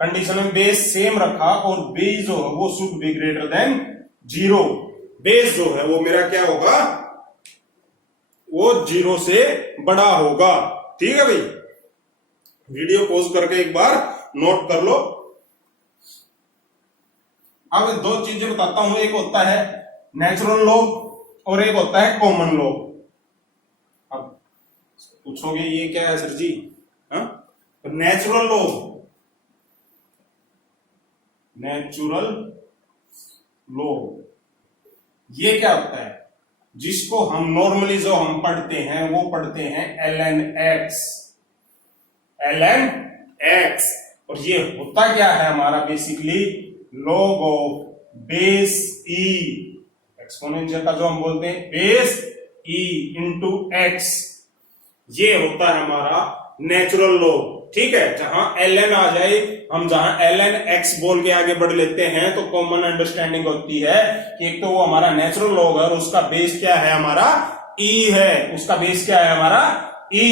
कंडीशन में बेस सेम रखा और बेस जो है वो should be greater than 0। Base जो है वो मेरा क्या होगा, वो 0 से बड़ा होगा। ठीक है भाई, वीडियो पॉज करके एक बार नोट कर लो। अब दो चीजें बताता हूं, एक होता है नेचुरल लॉग और एक होता है कॉमन लॉग। अब पूछोगे ये क्या है सर जी, तो नेचुरल लॉग, नेचुरल लॉग ये क्या होता है, जिसको हम नॉर्मली जो हम पढ़ते हैं वो पढ़ते हैं ln x, और ये होता क्या है हमारा basically log of base e, exponential का जो हम बोलते हैं बेस e इंटू x, ये होता है हमारा नेचुरल लॉग। ठीक है, जहां ln आ जाए, हम जहां ln x बोल के आगे बढ़ लेते हैं तो कॉमन अंडरस्टैंडिंग होती है कि एक तो वो हमारा नेचुरल लॉग है और उसका बेस क्या है हमारा e है, उसका बेस क्या है हमारा e।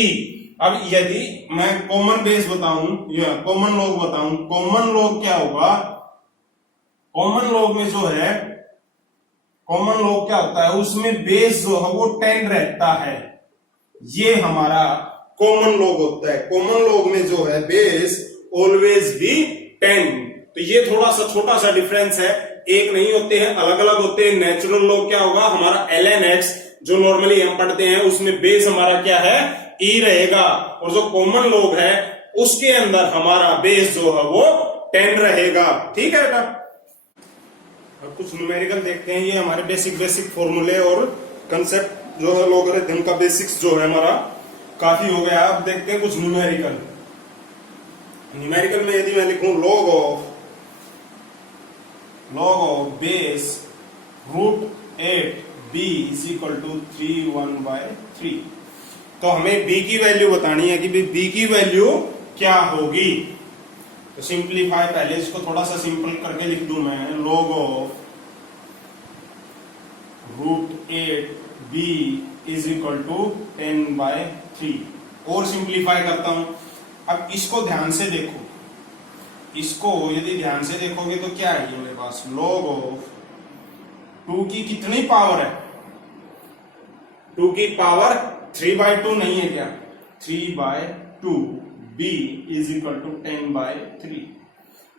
अब यदि मैं कॉमन बेस बताऊं या कॉमन लॉग बताऊं, कॉमन लॉग क्या होगा, कॉमन लॉग में जो है, कॉमन लॉग क्या होता है, उसमें बेस जो है वो 10 रहता है, ये हमारा कॉमन लॉग होता है। कॉमन लॉग में जो है बेस ऑलवेज भी 10, तो ये थोड़ा सा छोटा सा डिफरेंस है, एक नहीं होते हैं, अलग अलग होते हैं। नेचुरल लॉग क्या होगा हमारा ln x, जो नॉर्मली हम पढ़ते हैं, उसमें बेस हमारा क्या है e रहेगा, और जो कॉमन लॉग है उसके अंदर हमारा बेस जो है वो 10 रहेगा। ठीक है बेटा, अब कुछ न्यूमेरिकल देखते हैं। ये हमारे बेसिक फॉर्मूले और कंसेप्ट जो है लॉगरिथम का बेसिक्स जो है हमारा काफी हो गया। अब देखते हैं कुछ न्यूमेरिकल। न्यूमेरिकल में यदि मैं लिखूं log of base √8 b is equal to 3/1/3, तो हमें b की वैल्यू बतानी है कि b की वैल्यू क्या होगी। तो सिंप्लीफाई, पहले इसको थोड़ा सा सिंपल करके लिख दूं मैं, log of √8 b is equal to 10/3। और सिंप्लीफाई करता हूं। अब इसको ध्यान से देखो, इसको यदि ध्यान से देखोगे तो क्या है ये मेरे पास, log of 2 की कितनी पावर है, 2 की पावर 3/2 नहीं है क्या, 3/2 b इज इक्वल टू 10/3।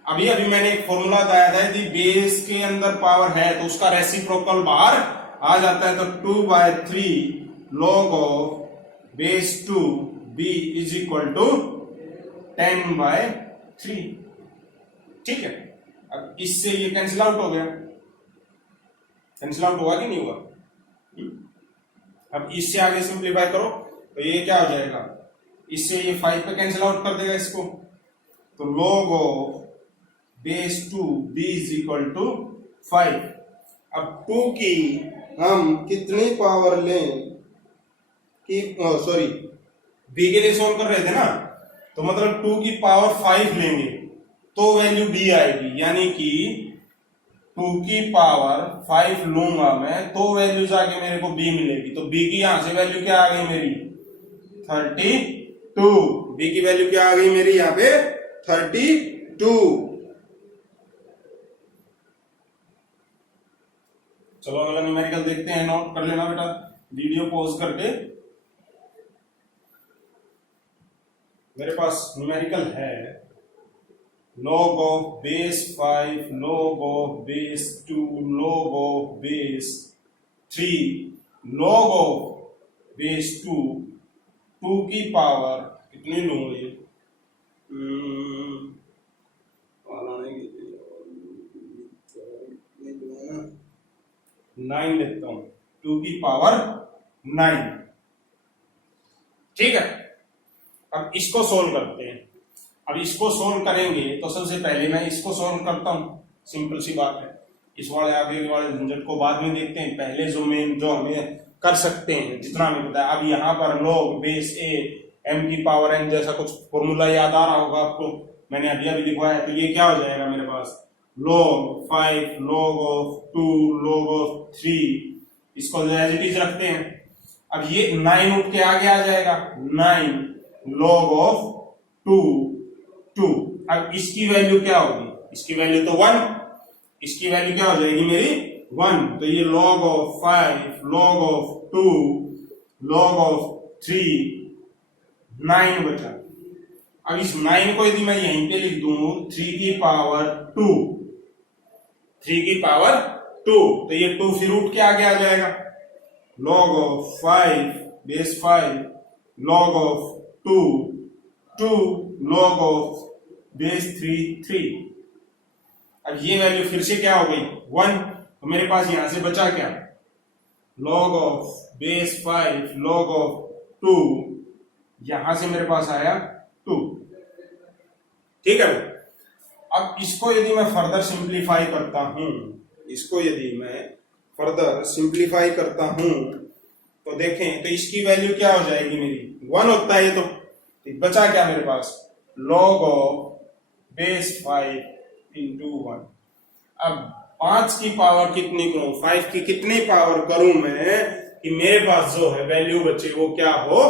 अभी मैंने एक फॉर्मूला बताया था, यदि बेस के अंदर पावर है तो उसका रेसिप्रोकल बाहर आ जाता है, तो 2/3 log of base 2 b is equal to 10/3। ठीक है, अब इससे ये कैंसिल आउट हो गया, कैंसिल आउट हुआ कि नहीं हुआ। अब इससे आगे सिंप्लीफाई करो तो ये क्या हो जाएगा, इससे ये 5 पे कैंसिल आउट कर देगा इसको, तो log of base 2 b is equal to 5। अब 2 की हम कितनी पावर लें कि सॉरी b के लिए सोल्व कर रहे थे ना, तो मतलब 2 की पावर 5 लेंगे तो वैल्यू b आएगी, यानी कि 2 की पावर 5 लूंगा मैं तो वैल्यू जाके मेरे को b मिलेगी। तो b की यहां से वैल्यू क्या आ गई मेरी 32, b की वैल्यू क्या आ गई मेरी यहां पे 32। चलो अगला न्यूमेरिकल देखते हैं, नोट कर लेना बेटा वीडियो पॉज करके। मेरे पास न्यूमेरिकल है log of base 5 log of base 2 log of base 3 log of base 2 की पावर कितनी लूंगी, 9 लेता हूं, 2 की पावर 9। ठीक है, अब इसको सोल्व करते हैं। अब इसको सोल्व करेंगे तो सबसे पहले मैं इसको सोल्व करता हूं, सिंपल सी बात है। इस वाले आगे वाले झंझट को बाद में देखते हैं, पहले जो हमें कर सकते हैं जितना हमें पता है। अब यहाँ पर log बेस a m की पावर n जैसा कुछ फॉर्मूला याद आ रहा होगा आपको, मैंने अभी लिखवाया है। तो ये क्या हो जाएगा मेरे पास, log 5 log of 2 log of 3, इसको एज इट इज रखते हैं। अब ये 9 उठ के आगे आ जाएगा, 9 log of 2। अब इसकी वैल्यू क्या होगी, इसकी वैल्यू तो 1, इसकी वैल्यू क्या हो जाएगी मेरी 1। तो ये log of 5 log of 2 log of 3 9 बचा। अब इस 9 को यदि मैं यहीं पे लिख दूं 3 की पावर 2, 3 की पावर 2, तो ये 2 फिर उठ के आगे आ जाएगा, log of 5 base 5 log of 2 log of base 3। अब ये वैल्यू फिर से क्या हो गई 1, तो मेरे पास यहां से बचा क्या, log of base 5 log of 2, यहां से मेरे पास आया 2। ठीक है, अब इसको यदि मैं फर्दर सिंप्लीफाई करता हूं, इसको यदि मैं फर्दर सिंप्लीफाई करता हूं तो देखें तो इसकी वैल्यू क्या हो जाएगी मेरी 1 होता है ये, तो बचा क्या मेरे पास log of बेस 5 into 1। अब 5 की पावर कितनी करूं, 5 की कितनी पावर करूं मैं कि मेरे पास जो है वैल्यू बचे वो क्या हो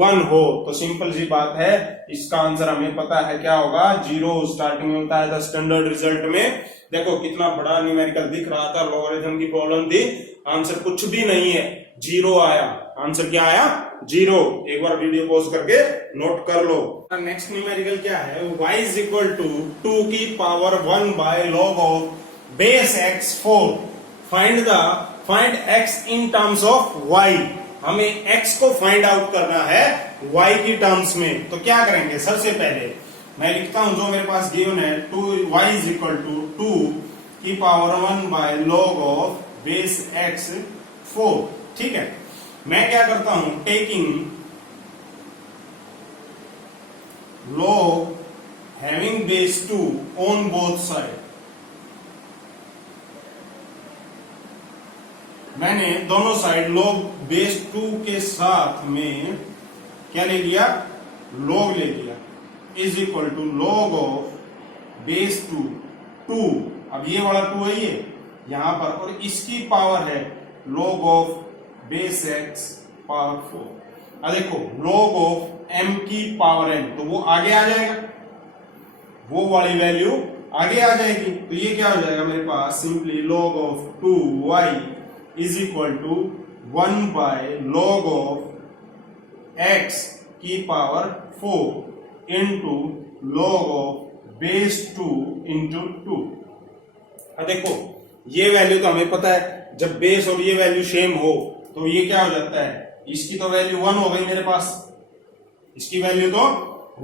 1 हो। तो सिंपल सी बात है, इसका आंसर हमें पता है क्या होगा, 0 स्टार्टिंग में होता है स्टैंडर्ड रिजल्ट में। देखो कितना बड़ा न्यूमेरिकल दिख रहा था, लॉगरिथम की प्रॉब्लम थी, आंसर कुछ भी नहीं है, 0 आया। आंसर क्या आया 0। एक बार वीडियो पॉज करके नोट कर लो। नेक्स्ट न्यूमेरिकल क्या है, y इज इक्वल टू 2 की power 1 by log of base x 4। Find x in terms of y। हमें x को फाइंड आउट करना है y की टर्म्स में। तो क्या करेंगे, सबसे पहले मैं लिखता हूं जो मेरे पास गिवन है, 2y इज इक्वल टू 2 की power 1 by log of base x 4। ठीक है, मैं क्या करता हूं, taking log having base 2 on both side, मैंने दोनों साइड log बेस 2 के साथ में क्या ले लिया, log ले लिया, is equal to log of base 2 2, अब ये वाला 2 है ये यहां पर, और इसकी पावर है log of base x power 4। अब देखो log ऑफ m की पावर n, तो वो आगे आ जाएगा, वो वाली वैल्यू आगे आ जाएगी, तो ये क्या हो जाएगा मेरे पास, simply log of 2y is equal to 1 by log of x की power 4 into log of base 2 into 2। अब देखो ये वैल्यू तो हमें पता है, जब बेस और ये वैल्यू सेम हो तो ये क्या हो जाता है, इसकी तो वैल्यू 1 हो गई मेरे पास, इसकी वैल्यू तो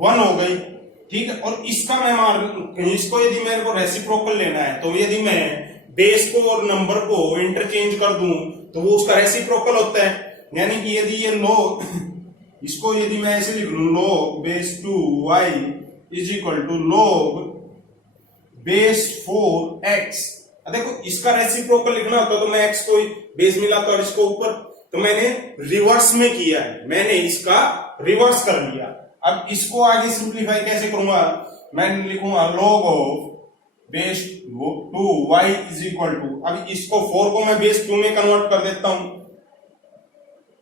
1 हो गई, ठीक है। और इसका मैं इसको यदि मेरे को रेसिप्रोकल लेना है, तो यदि मैं बेस को और नंबर को इंटरचेंज कर दूं तो वो उसका रेसिप्रोकल होता है, यानी कि यदि ये log इसको यदि मैं ऐसे लिख लूं, log base 2y is equal to log base 4x। देखो इसका रेसिप्रोकल लिखना होता तो मैं x को बेस मिलाता और इसको ऊपर, तो मैंने रिवर्स में किया है, मैंने इसका रिवर्स कर लिया। अब इसको आगे सिंप्लीफाई कैसे करूंगा, मैं लिखूंगा log of base 2y is equal to, अब इसको 4 को मैं बेस 2 में कन्वर्ट कर देता हूं,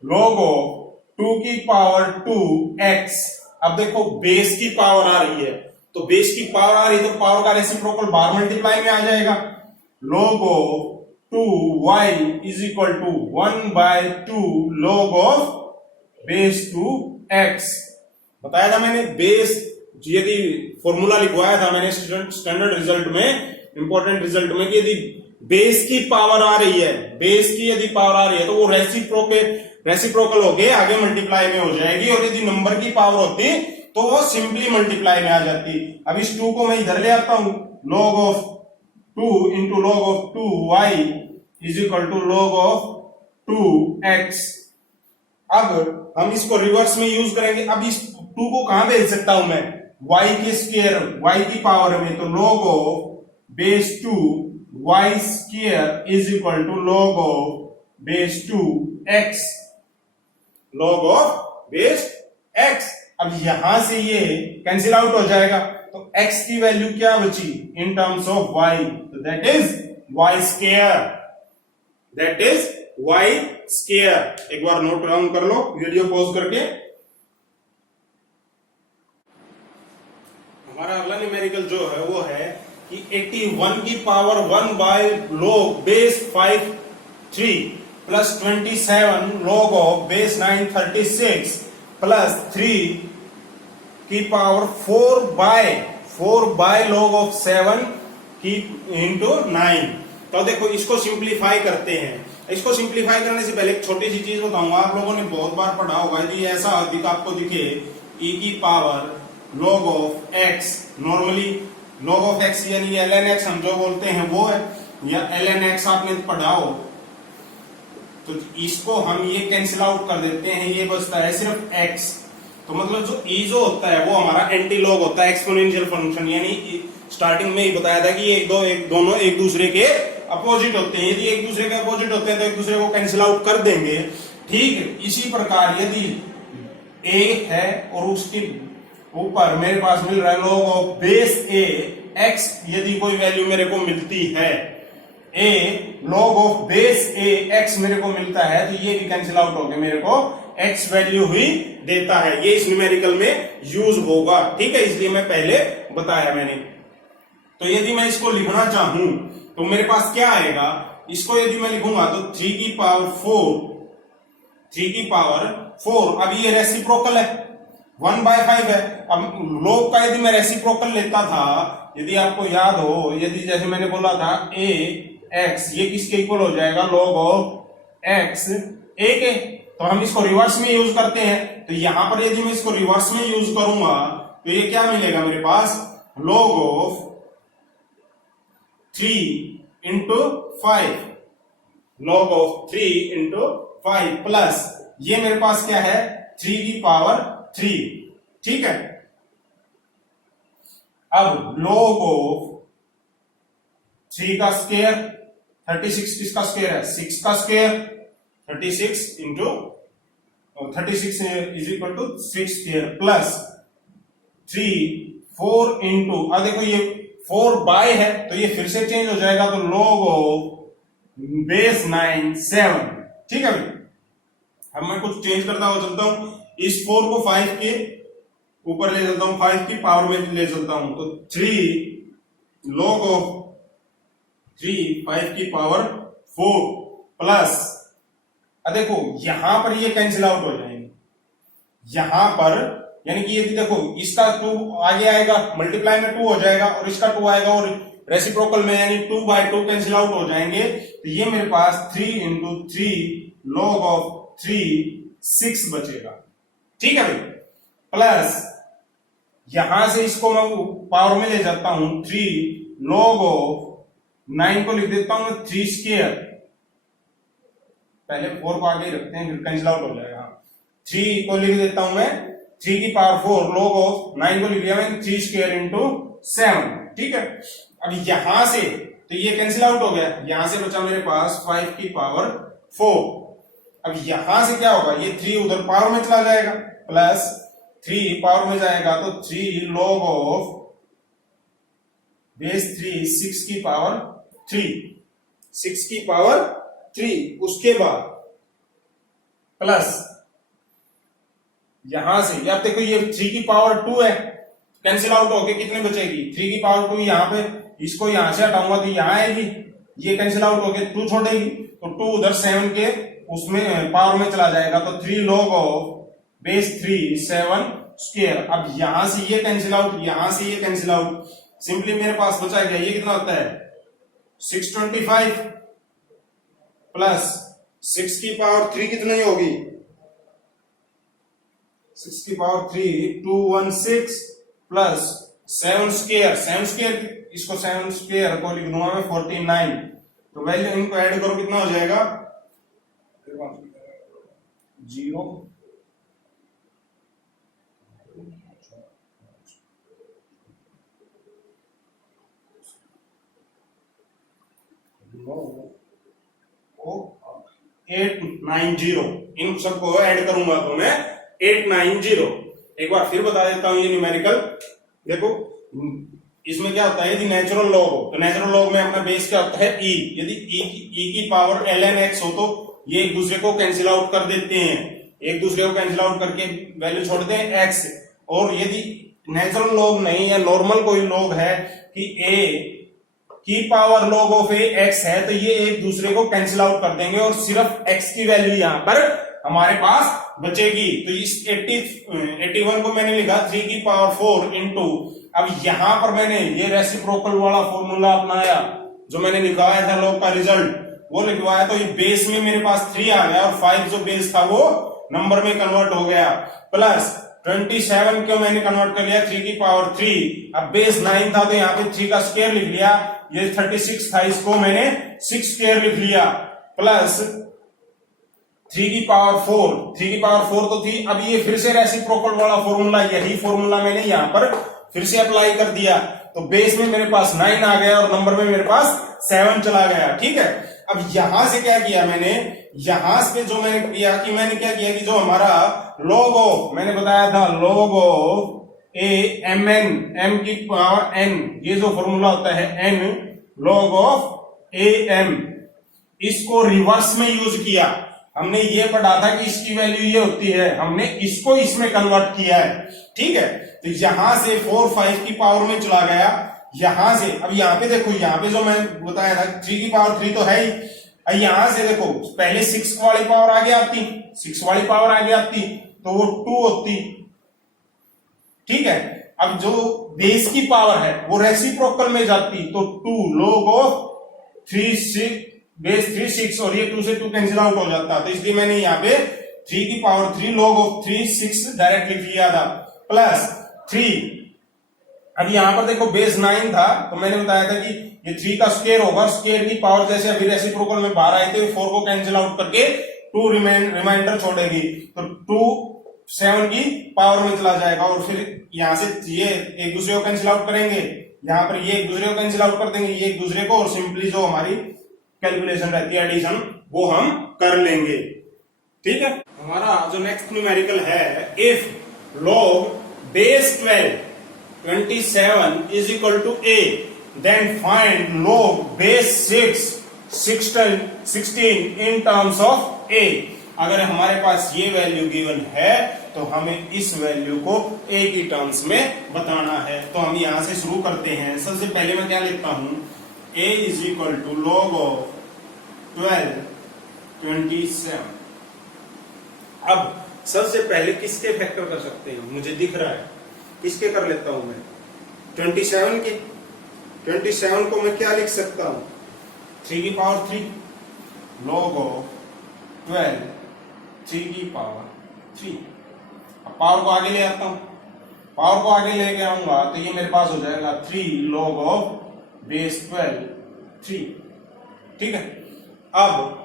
log ऑफ 2 की पावर 2x। अब देखो बेस की पावर आ रही है, तो बेस की पावर आ रही है तो पावर का रेसिप्रोकल बार मल्टीप्लाई में आ जाएगा, log of 2y is equal to 1 by 2 log of base 2x। बताया था मैंने, बेस यदि फॉर्मूला लिखवाया था मैंने स्टैंडर्ड रिजल्ट में, इंपॉर्टेंट रिजल्ट में, कि यदि बेस की पावर आ रही है, बेस की यदि पावर आ रही है तो वो रेसिप्रोकल होके आगे मल्टीप्लाई में हो जाएगी, और यदि नंबर की पावर होती तो वो सिंपली मल्टीप्लाई में आ जाती। अब इस 2 को मैं इधर ले आता हूं, log of 2 into log of 2y is equal to log of 2x। अब हम इसको रिवर्स में यूज करेंगे, अब इस 2 को कहां भेज सकता हूं मैं, y के स्क्वायर, y की पावर में, तो log of base 2 y square is equal to log of base 2 x, log of base x। अब यहां से ये कैंसिल आउट हो जाएगा, तो x की वैल्यू क्या बची इन टर्म्स ऑफ y, तो that is y square, that is y square. एक बार नोट डाउन कर लो वीडियो पॉज करके। हमारा अगला न्यूमेरिकल जो है वो है कि 81 की power 1 by log base 5 3 plus 27 log of base 9 36 plus 3 की पावर 4 बाय log ऑफ 7 की इंटू 9। तो देखो इसको सिंप्लीफाई करते हैं। इसको सिंप्लीफाई करने से पहले एक छोटी सी चीज बताऊंगा, आप लोगों ने बहुत बार पढ़ा होगा, यदि ऐसा आपको दिखे e की power log of x, normally log of x यानी ln x हम जो बोलते हैं वो है, या ln x आपने पढ़ा हो, तो इसको हम ये कैंसिल आउट कर देते हैं, ये बचता है सिर्फ x। तो मतलब जो e जो होता है वो हमारा एंटी लॉग होता है एक्सपोनेंशियल फंक्शन, यानी स्टार्टिंग में ही बताया था कि ये दोनों एक दूसरे के अपोजिट होते हैं, यदि एक दूसरे के अपोजिट होते हैं तो एक दूसरे को कैंसिल आउट कर देंगे, ठीक। इसी प्रकार यदि a है और उसके ऊपर मेरे पास मिल रहा है log of base a x, यदि कोई वैल्यू मेरे को मिलती है, a log of base a x मेरे को मिलता है, तो ये भी कैंसिल आउट होकर मेरे को x वैल्यू ही देता है। ये इस न्यूमेरिकल में यूज होगा, ठीक है, इसलिए मैं पहले बताया मैंने। तो यदि मैं इसको लिखना चाहूं तो मेरे पास क्या आएगा, इसको यदि मैं लिखूंगा तो 3 की पावर 4, अब ये रेसिप्रोकल है, 1 बाय 5 है। अब log का यदि मैं रेसिप्रोकल लेता था, यदि आपको याद हो, यदि जैसे मैंने बोला था a x, ये किसके इक्वल हो जाएगा, log ऑफ x a के, तो हम इसको रिवर्स में यूज करते हैं। तो यहां पर यदि मैं इसको रिवर्स में यूज करूंगा तो ये क्या मिलेगा मेरे पास, log of 3 into 5, log of 3 into 5 plus ये मेरे पास क्या है 3 की पावर 3, ठीक है। अब log ऑफ 3 का स्क्वायर 36 किसका स्क्वायर है 6 का square 36 into 36 is equal to 6 square plus 3 4 into अब देखो ये 4 बाय है तो ये फिर से चेंज हो जाएगा तो log ऑफ बेस 9 7 ठीक है भाई। अब मैं कुछ चेंज करता हुआ चलता हूं इस 4 को 5 के ऊपर ले चलता हूं 5 की पावर में ले चलता हूं तो 3 log ऑफ 3 5 की पावर 4 प्लस अब देखो यहां पर ये कैंसिल आउट हो जाएंगे यहां पर यानी कि यदि देखो इसका 2 आगे आएगा मल्टीप्लाई में 2 हो जाएगा और इसका 2 आएगा और रेसिप्रोकल में यानी 2 बाय 2 कैंसिल आउट हो जाएंगे तो ये मेरे पास 3 इंटू 3 log ऑफ 3 6 बचेगा ठीक है भाई प्लस यहां से इसको मैं पावर में ले जाता हूं 3 log ऑफ 9 को लिख देता हूं 3 स्क्वायर पहले 4 को आगे रखते हैं फिर कैंसिल आउट हो जाएगा 3 को लिख देता हूं मैं 3 की पावर 4 log ऑफ 9 को लिख दिया मैंने 3 स्क्वायर इंटू 7 ठीक है। अब यहां से तो ये कैंसिल आउट हो गया यहां से बचा मेरे पास 5 की पावर 4 अब यहां से क्या होगा ये 3 उधर पावर में चला जाएगा प्लस 3 पावर में जाएगा तो 3 log ऑफ बेस 3 6 की पावर 3 6 की पावर 3 उसके बाद प्लस यहां से आप देखो ये 3 की पावर 2 है कैंसिल आउट होके कितने बचेगी 3 की पावर 2 यहां पे इसको यहां से हटाऊंगा तो यहां आएगी ये कैंसिल आउट होके 2 छोड़ेगी तो 2 उधर 7 के उसमें पावर में चला जाएगा तो 3 log ऑफ बेस 3 7 स्क्वायर। अब यहां से ये कैंसिल आउट यहां से ये कैंसिल आउट सिंपली मेरे पास बचा गया ये कितना होता है 625 प्लस 6 की पावर 3 कितनी होगी 6 की पावर 3 216 प्लस 7 स्क्वायर इसको 7 स्क्वायर को लिख दूंगा मैं 49 तो वैल्यू इनको ऐड करो कितना हो जाएगा 0 890 इन सबको ऐड करूंगा तो मैं 890 एक बार फिर बता देता हूं ये न्यूमेरिकल देखो इसमें क्या होता है यदि नेचुरल लॉग हो तो नेचुरल लॉग में अपना बेस क्या होता है e यदि e की पावर ln x हो तो ये एक दूसरे को कैंसिल आउट कर देते हैं एक दूसरे को कैंसिल आउट करके वैल्यू छोड़ते हैं x और यदि नेचुरल लॉग नहीं या नॉर्मल कोई लॉग है कि a की power log of a x है तो ये एक दूसरे को कैंसिल आउट कर देंगे और सिर्फ x की वैल्यू यहां पर हमारे पास बचेगी तो इस 81 को मैंने लिखा 3 की पावर 4 इंटू अब यहां पर मैंने ये रेसिप्रोकल वाला फॉर्मूला अपनाया जो मैंने लिखवाया था log का रिजल्ट वो लिखवाया तो ये बेस में मेरे पास 3 आ गया और 5 जो बेस था वो नंबर में कन्वर्ट हो गया प्लस 27 को मैंने कन्वर्ट कर लिया 3 की पावर 3 अब बेस 9 था तो यहाँ पे 3 का स्क्वायर लिख लिया ये 36 था इसको मैंने 6 स्क्वायर लिख लिया प्लस 3 की पावर 4 तो थी अब ये फिर से रेसिप्रोकल वाला फॉर्मूला यही फॉर्मूला मैंने यहां पर फिर से अप्लाई कर दिया तो बेस में मेरे पास 9 आ गया और नंबर में मेरे पास 7 चला गया ठीक है। अब यहां से क्या किया मैंने यहां से जो मैंने किया कि जो हमारा log ऑफ मैंने बताया था log of a mn m की पावर n ये जो फॉर्मूला होता है n log of a m इसको रिवर्स में यूज किया हमने ये पढ़ा था कि इसकी वैल्यू ये होती है हमने इसको इसमें कन्वर्ट किया है ठीक है। तो यहां से 4 5 की पावर में चला गया यहां से अब यहां पे देखो यहां पे जो मैं बताया था 3 की पावर 3 तो है ही यहां से देखो पहले 6 वाली पावर आगे आती 6 वाली पावर आगे आती तो वो 2 होती ठीक है। अब जो बेस की पावर है वो रेसिप्रोकल में जाती तो 2 log ऑफ 3 6 बेस 3 6 और ये 2 से 2 कैंसिल आउट हो जाता तो इसलिए मैंने यहाँ पे 3 की पावर 3 log ऑफ 3 6 डायरेक्ट लिख लिया था प्लस 3 अब यहां पर देखो बेस 9 था तो मैंने बताया था कि ये 3 का स्क्वायर होगा स्क्वायर की पावर जैसे अभी रेसिप्रोकल में बाहर आए थे 4 को कैंसिल आउट करके 2 रिमाइंडर छोड़ेगी तो 2 7 की पावर में चला जाएगा और फिर यहां से ये एक दूसरे को कैंसिल आउट करेंगे, यहां पर ये एक दूसरे को कैंसिल आउट कर देंगे, ये एक दूसरे को, और सिंपली जो हमारी कैलकुलेशन रहती है एडिशन वो हम कर लेंगे। ठीक है, हमारा जो नेक्स्ट न्यूमेरिकल है, if log base 27 is equal to a, then find log base 16 in terms of a। अगर हमारे पास ये वैल्यू गिवन है तो हमें इस वैल्यू को a की टर्म्स में बताना है। तो हम यहां से शुरू करते हैं। सबसे पहले मैं क्या लिखता हूं, a is equal to log of 27। अब सबसे पहले किसके फैक्टर कर सकते हैं, मुझे दिख रहा है किसके कर लेता हूं मैं, 27 के। 27 को मैं क्या लिख सकता हूं, 3 की पावर 3 log ऑफ 12 3 की पावर 3। अब पावर को आगे ले आता हूं, पावर को आगे लेके आऊंगा तो ये मेरे पास हो जाएगा 3 log ऑफ बेस 12 3। ठीक है, अब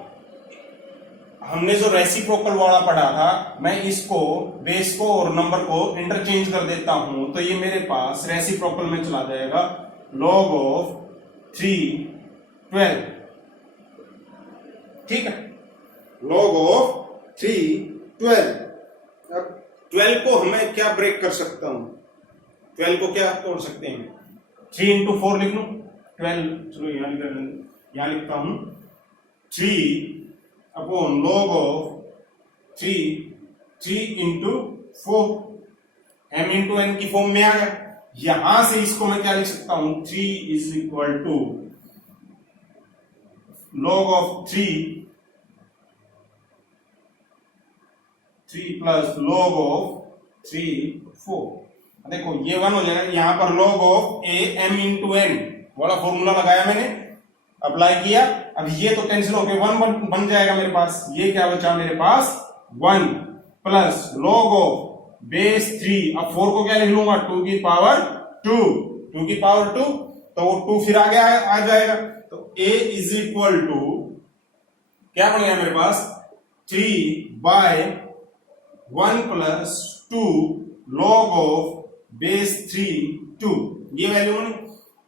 हमने जो रेसिप्रोकल वाला पढ़ा था, मैं इसको बेस को और नंबर को इंटरचेंज कर देता हूं तो ये मेरे पास रेसिप्रोकल में चला जाएगा log ऑफ 3 12। ठीक है, log ऑफ 3 12। अब 12 को हमें क्या ब्रेक कर सकता हूं, 12 को क्या तोड़ सकते हैं, 3 into 4 लिख लूं 12। चलो यहां लिखता हूं 3 upon log of 3 into 4, m into n की फॉर्म में आ गया। यहां से इसको मैं क्या लिख सकता हूं, 3 is equal to log of 3 plus log of 3 4। देखो ये 1 हो जाएगा, यहां पर log of a m into n वाला फॉर्मूला लगाया मैंने, अप्लाई किया। अब ये तो कैंसिल हो गया, 1 बन जाएगा मेरे पास। ये क्या बचा मेरे पास, 1 प्लस log ऑफ बेस 3। अब 4 को क्या लिख लूंगा, 2 की पावर 2 2 की पावर 2, तो वो 2 फिर आगे आ जाएगा। तो a इज इक्वल टू क्या बन गया मेरे पास, 3/1 प्लस 2 log ऑफ बेस 3 2। ये वैल्यू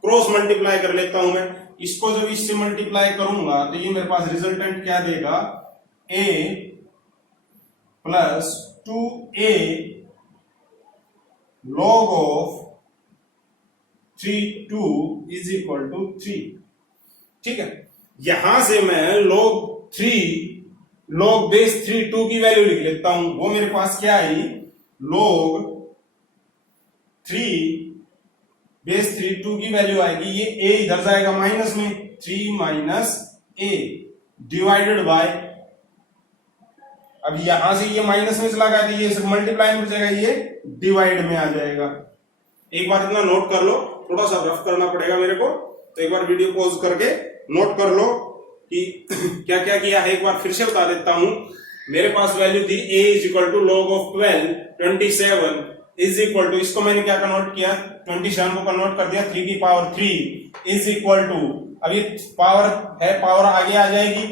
क्रॉस मल्टीप्लाई कर लेता हूं मैं, इसको जब इससे मल्टीप्लाई करूंगा तो ये मेरे पास रिजल्टेंट क्या देगा, a plus 2a log of 3 2 is equal to 3। ठीक है, यहां से मैं log बेस 3 2 की वैल्यू लिख लेता हूं। वो मेरे पास क्या आई, log 3 बेस 3 2 की वैल्यू आएगी, ये a इधर जाएगा माइनस में, 3 माइनस a डिवाइडेड बाय, अब यहां से ये माइनस में चला गया तो ये मल्टीप्लाई में जाएगा, ये डिवाइड में आ जाएगा। एक बार इतना नोट कर लो, थोड़ा सा रफ करना पड़ेगा मेरे को, तो एक बार वीडियो पॉज करके नोट कर लो कि क्या क्या किया है। एक बार फिर से बता देता हूं, मेरे पास वैल्यू थी a is equal to log of 12 27 is equal to, इसको मैंने क्या कन्वर्ट किया, 27 को कन्वर्ट कर दिया 3 की पावर 3 इज इक्वल टू, अब ये पावर है, पावर आगे आ जाएगी,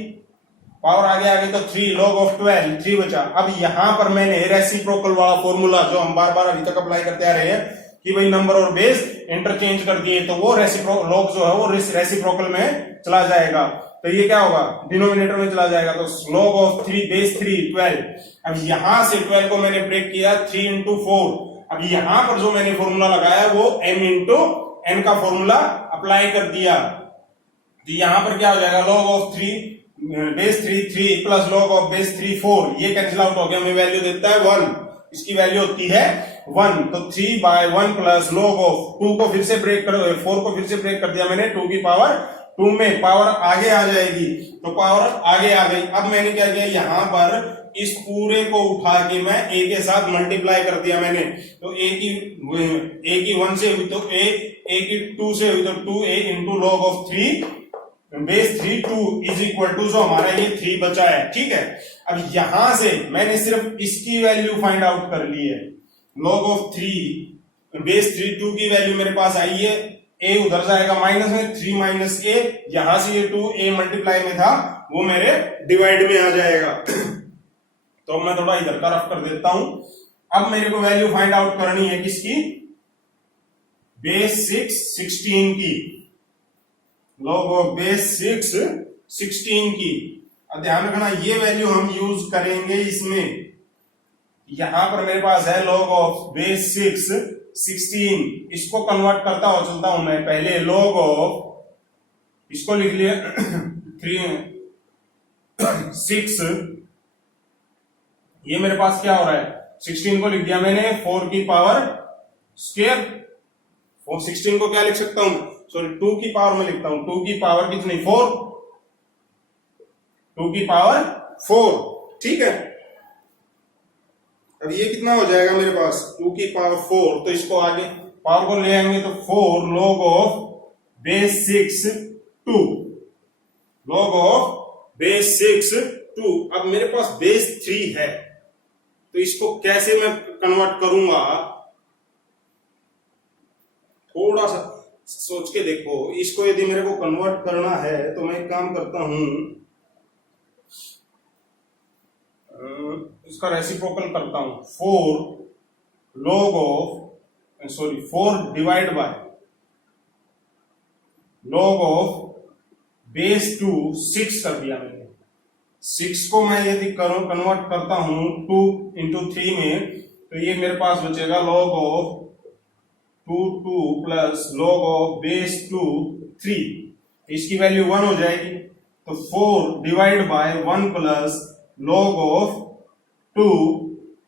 पावर आगे आ गई तो 3 log ऑफ 12 3 बचा। अब यहां पर मैंने रेसिप्रोकल वाला फॉर्मूला जो हम बार बार अभी तक अप्लाई करते आ रहे हैं कि भाई नंबर और बेस इंटरचेंज कर दिए, तो वो log जो है वो रेसिप्रोकल में चला जाएगा। तो ये क्या होगा, डिनोमिनेटर में चला जाएगा, तो log ऑफ 3 बेस 3 12। अब यहां से 12 को मैंने ब्रेक किया 3 into 4। अब यहां पर जो मैंने फॉर्मूला लगाया वो m into n का फॉर्मूला अप्लाई कर दिया, तो यहां पर क्या हो जाएगा, log of 3 base 3 3 plus log of base 3 4, ये कैंसिल आउट हो गया, हमें वैल्यू देता है 1, इसकी वैल्यू होती है 1, तो 3/1 प्लस log ऑफ 2 को फिर से ब्रेक कर, 4 को फिर से ब्रेक कर दिया मैंने, 2 की पावर 2 में पावर आगे आ जाएगी, तो पावर आगे आ गई। अब मैंने क्या किया, यहां पर इस पूरे को उठा के मैं a के साथ मल्टीप्लाई कर दिया मैंने, तो a की 1 से हुई तो a की 2 से हुई तो 2a into log of 3 base 3 2 is equal to, जो हमारा ये 3 बचा है। ठीक है, अब यहां से मैंने सिर्फ इसकी वैल्यू फाइंड आउट कर ली है, log ऑफ 3 बेस 3 2 की वैल्यू मेरे पास आई है, a उधर जाएगा माइनस में, 3 माइनस a, यहां से ये 2 a मल्टीप्लाई में था वो मेरे डिवाइड में आ जाएगा। तो मैं थोड़ा इधर का रफ कर देता हूं, अब मेरे को वैल्यू फाइंड आउट करनी है किसकी, बेस 6 16 की, log ऑफ बेस 6 16 की। अब ध्यान रखना ये वैल्यू हम यूज करेंगे इसमें, यहां पर मेरे पास है log ऑफ बेस 6 16, इसको कन्वर्ट करता हुआ चलता हूं मैं, पहले log ऑफ, इसको लिख लिया 6, ये मेरे पास क्या हो रहा है, 16 को लिख दिया मैंने 4 की पावर स्क्वायर, और 16 को क्या लिख सकता हूं, सॉरी 2 की पावर में लिखता हूं, 2 की पावर कितनी 4, 2 की पावर 4, ठीक है। अब ये कितना हो जाएगा मेरे पास 2 की पावर 4, तो इसको आगे पावर को ले आएंगे तो 4 log of base 6 2, log of base 6 2। अब मेरे पास बेस 3 है, तो इसको कैसे मैं कन्वर्ट करूंगा, थोड़ा सा सोच के देखो। इसको यदि मेरे को कन्वर्ट करना है तो मैं एक काम करता हूं, इसका रेसिप्रोकल करता हूं, 4 log of, sorry 4 divide by log of base 2 6 कर दिया मैंने। 6 को मैं यदि कन्वर्ट करता हूं 2 इंटू 3 में, तो ये मेरे पास बचेगा log of 2 plus log of base 2 3, इसकी वैल्यू 1 हो जाएगी। तो 4 divide by 1 plus log of 2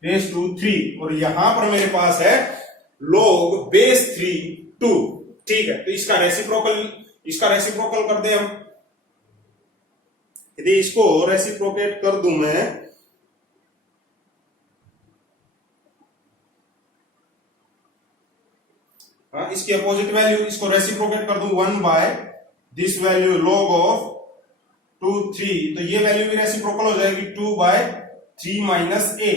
base 2 3, और यहां पर मेरे पास है log बेस 3 2, ठीक है। तो इसका रेसिप्रोकल कर दे हम, यदि इसको रेसिप्रोकेट कर दूं मैं, हाँ, इसकी अपोजिट वैल्यू, इसको रेसिप्रोकेट कर दूं 1 by this value log of 2 3, तो ये वैल्यू भी रेसिप्रोकल हो जाएगी 2 बाय 3 माइनस a,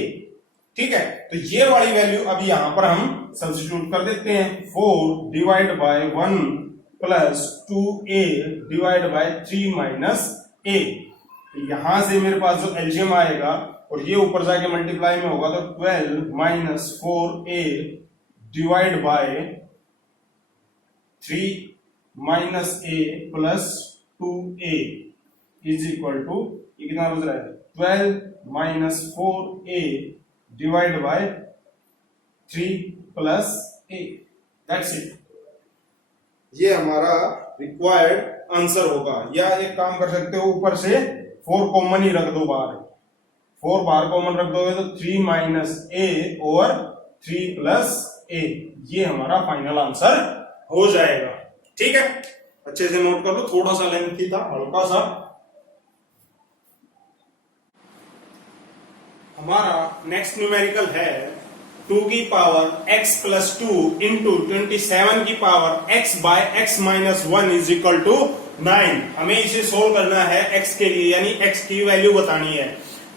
ठीक है। तो ये वाली वैल्यू अब यहां पर हम सब्स्टिट्यूट कर देते हैं, 4 divide by 1 plus 2a divide by 3 minus a। यहां से मेरे पास जो एलसीएम आएगा और ये ऊपर जाके मल्टीप्लाई में होगा, तो 12 minus 4a divide by 3 minus a plus 2a is equal to, ये कितना बच रहा है 12 minus 4a divide by 3 plus a, that's it. ये हमारा रिक्वायर्ड आंसर होगा। या एक काम कर सकते हो, ऊपर से 4 कॉमन ही रख दो बाहर, 4 बाहर कॉमन रख दोगे तो 3 माइनस a और 3 प्लस a, ये हमारा फाइनल आंसर हो जाएगा, ठीक है। अच्छे से नोट कर लो, थोड़ा सा लेंथी था, हल्का सा। हमारा नेक्स्ट न्यूमेरिकल है 2 की पावर x प्लस 2 इंटू 27 की power x by x minus 1 is equal to 9। हमें इसे सोल्व करना है x के लिए, यानी x की वैल्यू बतानी है।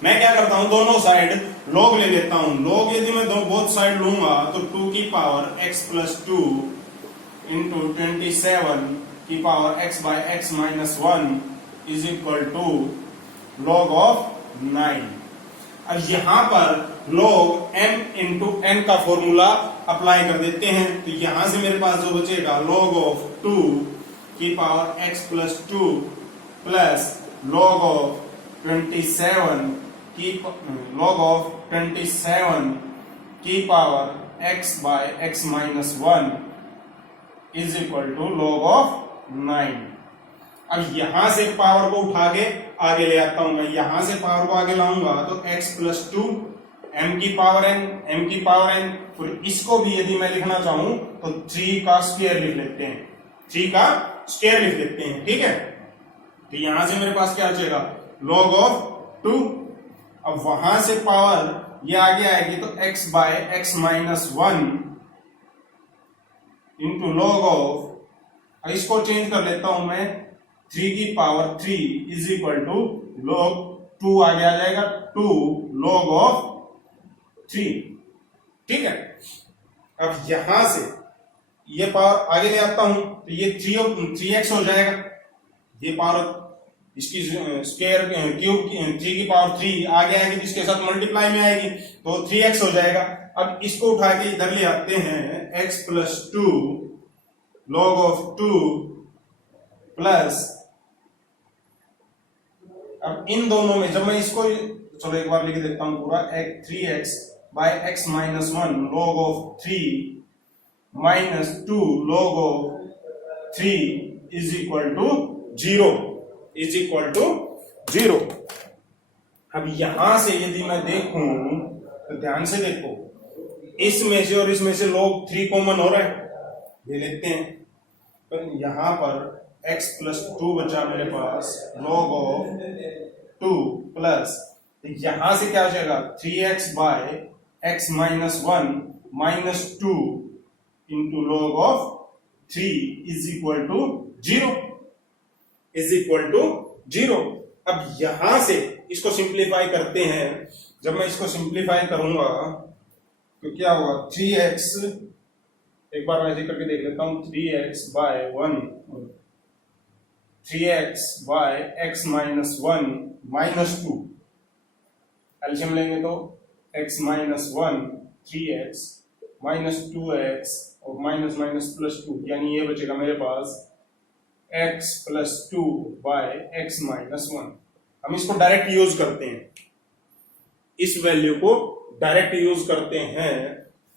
मैं क्या करता हूं, दोनों साइड log ले लेता हूं। log यदि मैं बोथ साइड लूंगा तो 2 की पावर x प्लस 2 इंटू 27 की power x by x minus 1 is equal to log of 9। अब यहां पर log m इंटू n का फॉर्मूला अप्लाई कर देते हैं, तो यहां से मेरे पास जो बचेगा log ऑफ 2 की power x plus 2 plus log of 27 की power x by x minus 1 is equal to log of 9। अब यहां से पावर को उठा के आगे ले आता हूं मैं, यहां से पावर को आगे लाऊंगा तो x प्लस 2 m की पावर n, फिर इसको भी यदि मैं लिखना चाहूं तो 3 का स्क्वायर लिख लेते हैं, 3 का स्क्वायर लिख लेते हैं, ठीक है। तो यहां से मेरे पास क्या बचेगा log ऑफ 2। अब वहां से पावर ये आगे आएगी तो x by x minus 1 into log of, इसको चेंज कर लेता हूं मैं, 3 की power 3 is equal to log 2 आगे आ जाएगा 2 log ऑफ 3, ठीक है। अब यहां से ये पावर आगे ले आता हूं तो ये 3x हो जाएगा, ये पावर इसकी स्क्वायर क्यूब 3 की पावर 3 आगे आएगी तो इसके साथ मल्टीप्लाई में आएगी तो 3x हो जाएगा। अब इसको उठा के इधर ले आते हैं x plus 2 log of 2 plus, अब इन दोनों में जब मैं इसको, चलो एक बार लिख देता हूं पूरा, 3x by x minus 1 log of 3 minus 2 log of 3 is equal to 0, is equal to 0। अब यहां से यदि मैं देखूं तो ध्यान से देखो, इसमें से और इसमें से log 3 कॉमन हो रहा है, ये लेते हैं, पर यहां पर x प्लस 2 बचा मेरे पास log of 2 प्लस, यहां से क्या हो जाएगा 3x by x minus 1 minus 2 into log of 3 is equal to 0, is equal to 0। अब यहां से इसको सिंप्लीफाई करते हैं, जब मैं इसको सिंप्लीफाई करूंगा तो क्या होगा 3x, एक बार वैसे करके देख लेता हूं, 3x by 1 3x by x minus 1 minus 2, LCM लेंगे तो x minus 1 3x minus 2x और माइनस माइनस प्लस 2, यानी ये बचेगा मेरे पास x plus 2 by x minus 1। हम इसको डायरेक्ट यूज करते हैं, इस वैल्यू को डायरेक्ट यूज करते हैं।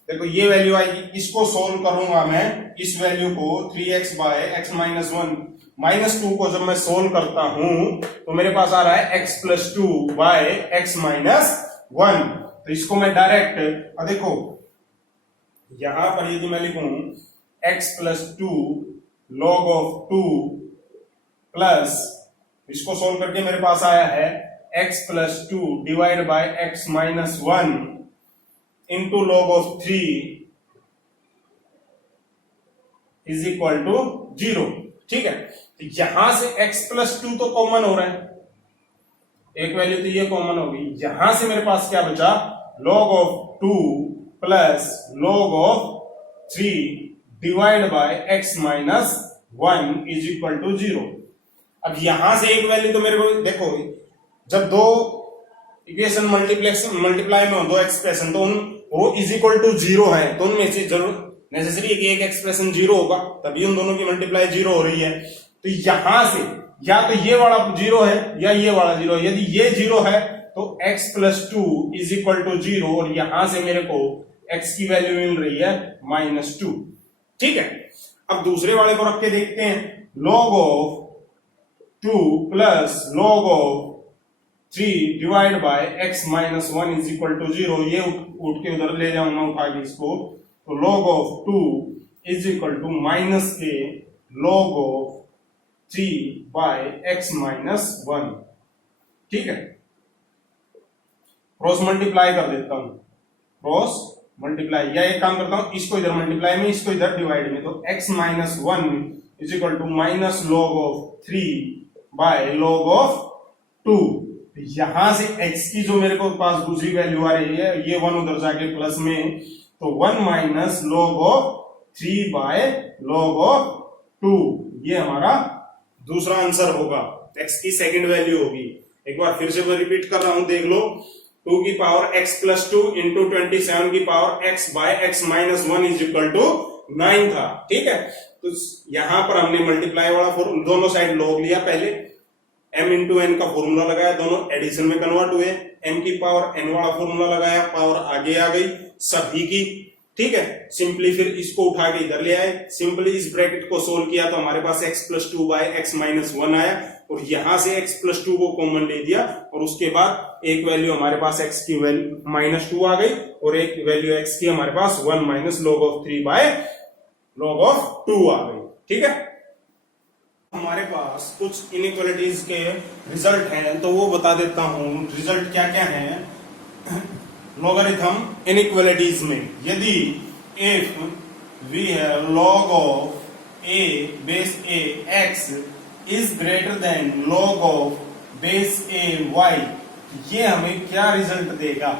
देखो ये वैल्यू आएगी, इसको सोल्व करूंगा मैं, इस वैल्यू को 3x by x minus 1 minus 2 को जब मैं सोल्व करता हूं तो मेरे पास आ रहा है x plus 2 by x minus 1। तो इसको मैं डायरेक्ट, देखो यहां पर यदि मैं लिखूं x plus 2 log of 2 plus, इसको सोल्व करके मेरे पास आया है x plus 2 divide by x minus 1 into log of 3 is equal to 0। ठीक है, तो यहां से x प्लस 2 तो कॉमन हो रहा है, एक वैल्यू तो ये कॉमन होगी, यहां से मेरे पास क्या बचा log of 2 plus log of 3 divide by x minus 1 is equal to 0। अब यहां से एक वैल्यू तो मेरे को देखो, जब दो इक्वेशन मल्टीप्लाई में हो, दो एक्सप्रेशन, तो वो इज इक्वल टू 0 है, तो उनमें से जरूर नेसेसरी है कि एक एक्सप्रेशन 0 होगा, तभी उन दोनों की मल्टीप्लाई 0 हो रही है। तो यहां से या तो ये वाला 0 है या ये वाला 0 है, यदि ये 0 है तो x plus 2 is equal to 0, और यहां से मेरे को x की वैल्यू मिल रही है माइनस 2। ठीक है, अब दूसरे वाले को रख के देखते हैं, log of 2 plus log of 3 divide by x minus 1 is equal to 0। ये उठ के उधर ले जाऊंगा उठा के इसको, तो log of 2 is equal to minus a log of 3 by x minus 1। ठीक है, क्रॉस मल्टीप्लाई कर देता हूं, क्रॉस मल्टीप्लाई, या एक काम करता हूं, इसको इधर मल्टीप्लाई में, इसको इधर डिवाइड में, तो x minus 1 is equal to minus log of 3 by log of 2। यहां से x की जो मेरे को पास दूसरी वैल्यू आ रही है, ये 1 उधर जाके प्लस में, तो 1 minus log of 3 by log of 2, ये हमारा दूसरा आंसर होगा, x की सेकंड वैल्यू होगी। एक बार फिर से मैं रिपीट कर रहा हूं, देख लो, 2 की पावर x प्लस 2 इंटू 27 की power x by x minus 1 is equal to 9 था। ठीक है, तो यहां पर हमने मल्टीप्लाई वाला फॉर्मूला, दोनों साइड लॉग लिया, पहले m इंटू n का फॉर्मूला लगाया, दोनों एडिशन में कन्वर्ट हुए, m की पावर n वाला फॉर्मूला लगाया, पावर आगे आ गई सभी की। ठीक है, सिंपली फिर इसको उठा के इधर ले आए, सिंपली इस ब्रैकेट को सोल्व किया तो हमारे पास x plus 2 by x minus 1 आया, और यहां से x प्लस 2 को कॉमन ले दिया, और उसके बाद एक वैल्यू हमारे पास x की वैल्यू माइनस 2 आ गई, और एक वैल्यू x की हमारे पास 1 minus log of 3 by log of 2 आ गई। ठीक है, हमारे पास कुछ इनइक्वालिटीज के रिजल्ट हैं, तो वो बता देता हूं, रिजल्ट क्या क्या है लॉगरिथम इनइक्वालिटीज में। यदि if we have log of a base a x is greater than log of base a y, ये हमें क्या रिजल्ट देगा?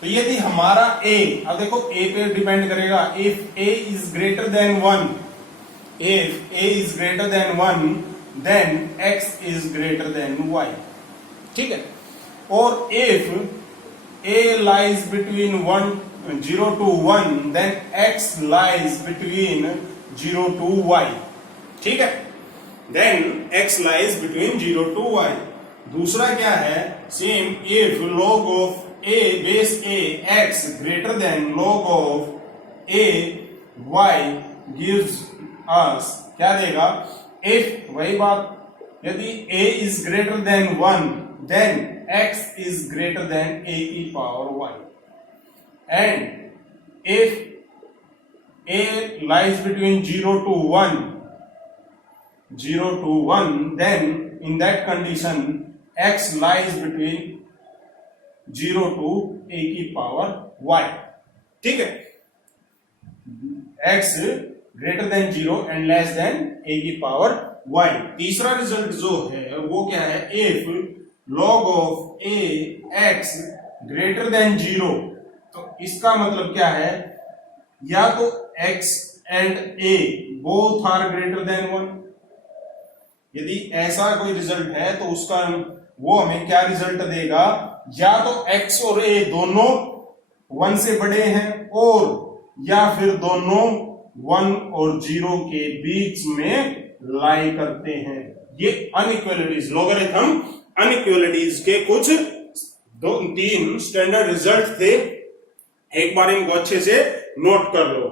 तो यदि हमारा a, अब देखो a पे डिपेंड करेगा, if a is greater than 1, if a is greater than 1 then x is greater than y. ठीक है, और if a lies between 0 to 1 then x lies between 0 to y. ठीक है, then x lies between 0 to y. दूसरा क्या है, same, if log of a base a x greater than log of a y gives us, क्या देगा, if, वही बात, यदि a is greater than 1 then x is greater than a की power y, and if a lies between 0 to 1 then in that condition x lies between 0 to a की power y. ठीक है, x greater than 0 and less than a की power y. तीसरा result जो है वो क्या है, if log of a x greater than 0, तो इसका मतलब क्या है, या तो x and a both are greater than 1. यदि ऐसा कोई रिजल्ट है तो उसका वो हमें क्या रिजल्ट देगा, या तो x और a दोनों 1 से बड़े हैं, और या फिर दोनों 1 और 0 के बीच में लाई करते हैं. ये अनइक्वालिटीज, लॉगरिथम अनइक्वालिटीज के कुछ 2-3 स्टैंडर्ड रिजल्ट थे. एक बार इनको अच्छे से नोट कर लो.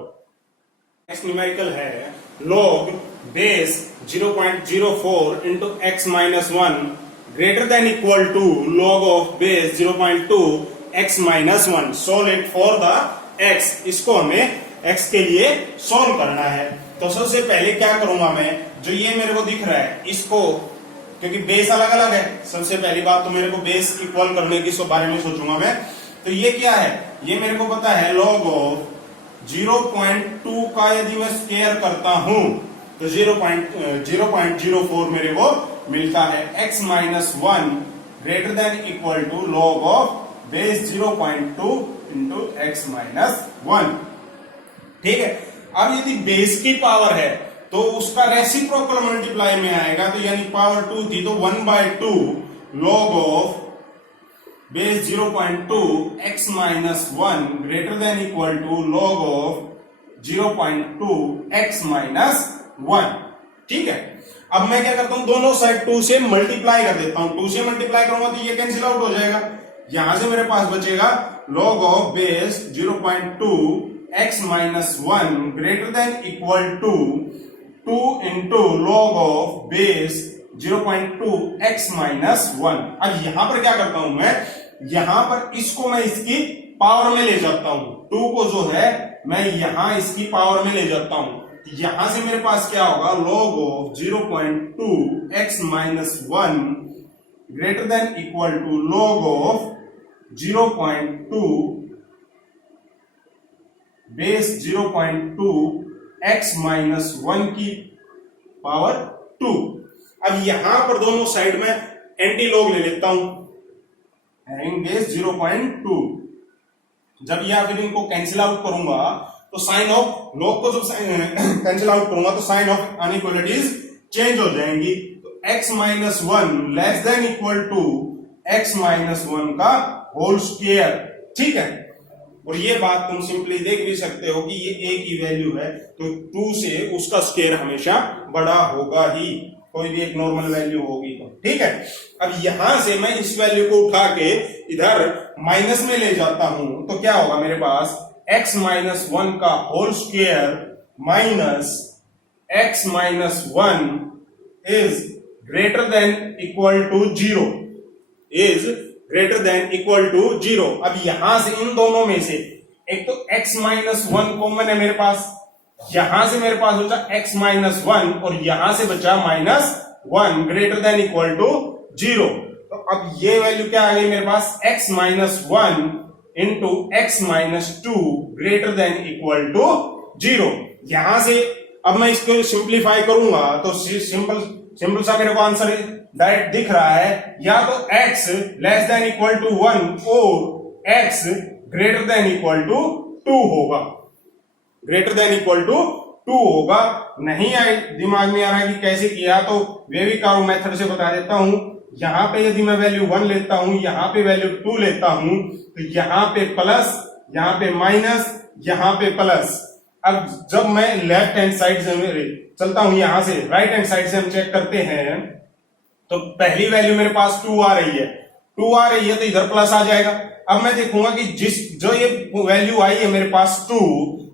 नेक्स्ट न्यूमेरिकल है log base 0.04 into x minus 1 greater than equal to log of base 0.2 x minus 1. Solve it for the x. इसको हमें x के लिए सॉल्व करना है. तो सबसे पहले क्या करूंगा मैं, जो ये मेरे को दिख रहा है इसको, क्योंकि बेस अलग अलग है, सबसे पहली बात तो मेरे को बेस इक्वल करने की बारे में सोचूंगा मैं. तो ये क्या है, ये मेरे को पता है log of 0.2 का यदि मैं स्क्वायर करता हूं तो 0.04 मेरे को मिलता है. x minus 1 greater than equal to log of base 0.2 into x minus 1. ठीक है, अब यदि बेस की पावर है तो उसका रेसिप्रोकल मल्टीप्लाई में आएगा, तो यानी पावर 2 थी तो 1/2 log of base 0.2 x minus 1 greater than equal to log of 0.2 x minus 1. ठीक है, अब मैं क्या करता हूं, दोनों साइड 2 से मल्टीप्लाई कर देता हूं. 2 से मल्टीप्लाई करूंगा तो ये कैंसिल आउट हो जाएगा. यहां से मेरे पास बचेगा log of base 0.2 x minus 1 greater than equal to 2 into log of base 0.2 x minus 1. अब यहां पर क्या करता हूं मैं, यहां पर इसको मैं इसकी पावर में ले जाता हूं. 2 को जो है मैं यहां इसकी पावर में ले जाता हूं. यहां से मेरे पास क्या होगा, log of 0.2 x minus 1 greater than equal to log of 0.2 base 0.2 x minus 1 की पावर 2. अब यहां पर दोनों साइड में एंटी लॉग ले लेता हूं, बेस 0.2. जब या फिर इनको कैंसिल आउट करूंगा तो साइन ऑफ लॉग को जब कैंसिल आउट करूंगा तो साइन ऑफ अनइक्वालिटीज चेंज हो जाएंगी. तो x minus 1 less than equal to x minus 1 का होल स्क्वायर. ठीक है, और ये बात तुम सिंपली देख भी सकते हो कि ये a की वैल्यू है तो 2 से उसका स्क्वायर हमेशा बड़ा होगा ही, कोई भी एक नॉर्मल वैल्यू होगी तो. ठीक है, अब यहां से मैं इस वैल्यू को उठा के इधर माइनस में ले जाता हूं तो क्या होगा, मेरे पास x माइनस 1 का whole square minus x minus 1 is greater than equal to 0, is greater than equal to 0. अब यहां से इन दोनों में से एक तो x माइनस 1 कॉमन है मेरे पास, यहां से मेरे पास बचा x माइनस 1 और यहां से बचा minus 1 greater than equal to 0. तो अब ये वैल्यू क्या आ गई मेरे पास, x minus 1 into x minus 2 greater than equal to 0. यहां से अब मैं इसको सिंप्लीफाई करूंगा तो सिंपल सा मेरे को आंसर डायरेक्ट दिख रहा है, या तो x less than equal to 1 और x greater than equal to 2 होगा, ग्रेटर देन इक्वल टू 2 होगा। नहीं आए दिमाग में आ रहा है कि कैसे किया, तो वेविकारू मेथड से बता देता हूं। यहां पे यदि मैं वैल्यू 1 लेता हूं, यहां पे वैल्यू 2 लेता हूं, तो यहां पे प्लस, यहां पे माइनस, यहां पे प्लस। अब जब मैं लेफ्ट हैंड साइड से चलता हूं, यहां से राइट हैंड साइड से हम चेक करते हैं, तो पहली वैल्यू मेरे पास 2 आ रही है, 2 आ रही है तो इधर प्लस आ जाएगा। अब मैं देखूंगा कि जो ये वैल्यू आई है मेरे पास 2,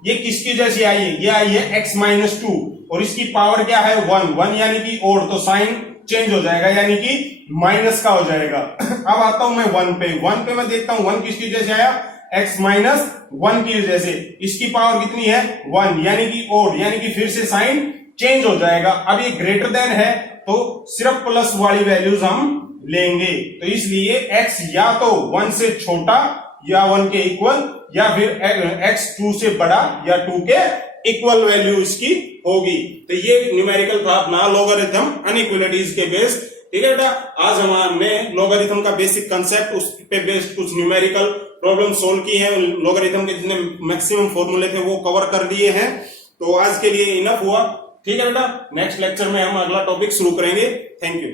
ये किसकी जैसी आई है, ये आई है x माइनस 2, और इसकी पावर क्या है 1, 1 यानी कि ओड, तो साइन चेंज हो जाएगा यानी कि माइनस का हो जाएगा। अब आता हूं मैं 1 पे, 1 पे मैं देखता हूं 1 किसकी जैसे आया, x माइनस 1 की जैसे, इसकी पावर कितनी है 1 यानी कि ओड, यानी कि फिर से साइन चेंज हो जाएगा। अब ये ग्रेटर देन है तो सिर्फ प्लस वाली वैल्यूज हम लेंगे, तो इसलिए x या तो 1 से छोटा या 1 के इक्वल, या फिर x 2 से बड़ा या 2 के इक्वल वैल्यू इसकी होगी। तो ये न्यूमेरिकल था अपना लॉगरिथम अनइक्वालिटीज के बेस। ठीक है बेटा, आज हमने लॉगरिथम का बेसिक कंसेप्ट, उस पे बेस्ड कुछ न्यूमेरिकल प्रॉब्लम सोल्व की है, लॉगरिथम के जितने मैक्सिमम फॉर्मूले थे वो कवर कर दिए हैं। तो आज के लिए इनफ हुआ। ठीक है बेटा, नेक्स्ट लेक्चर में हम अगला टॉपिक शुरू करेंगे। Thank you.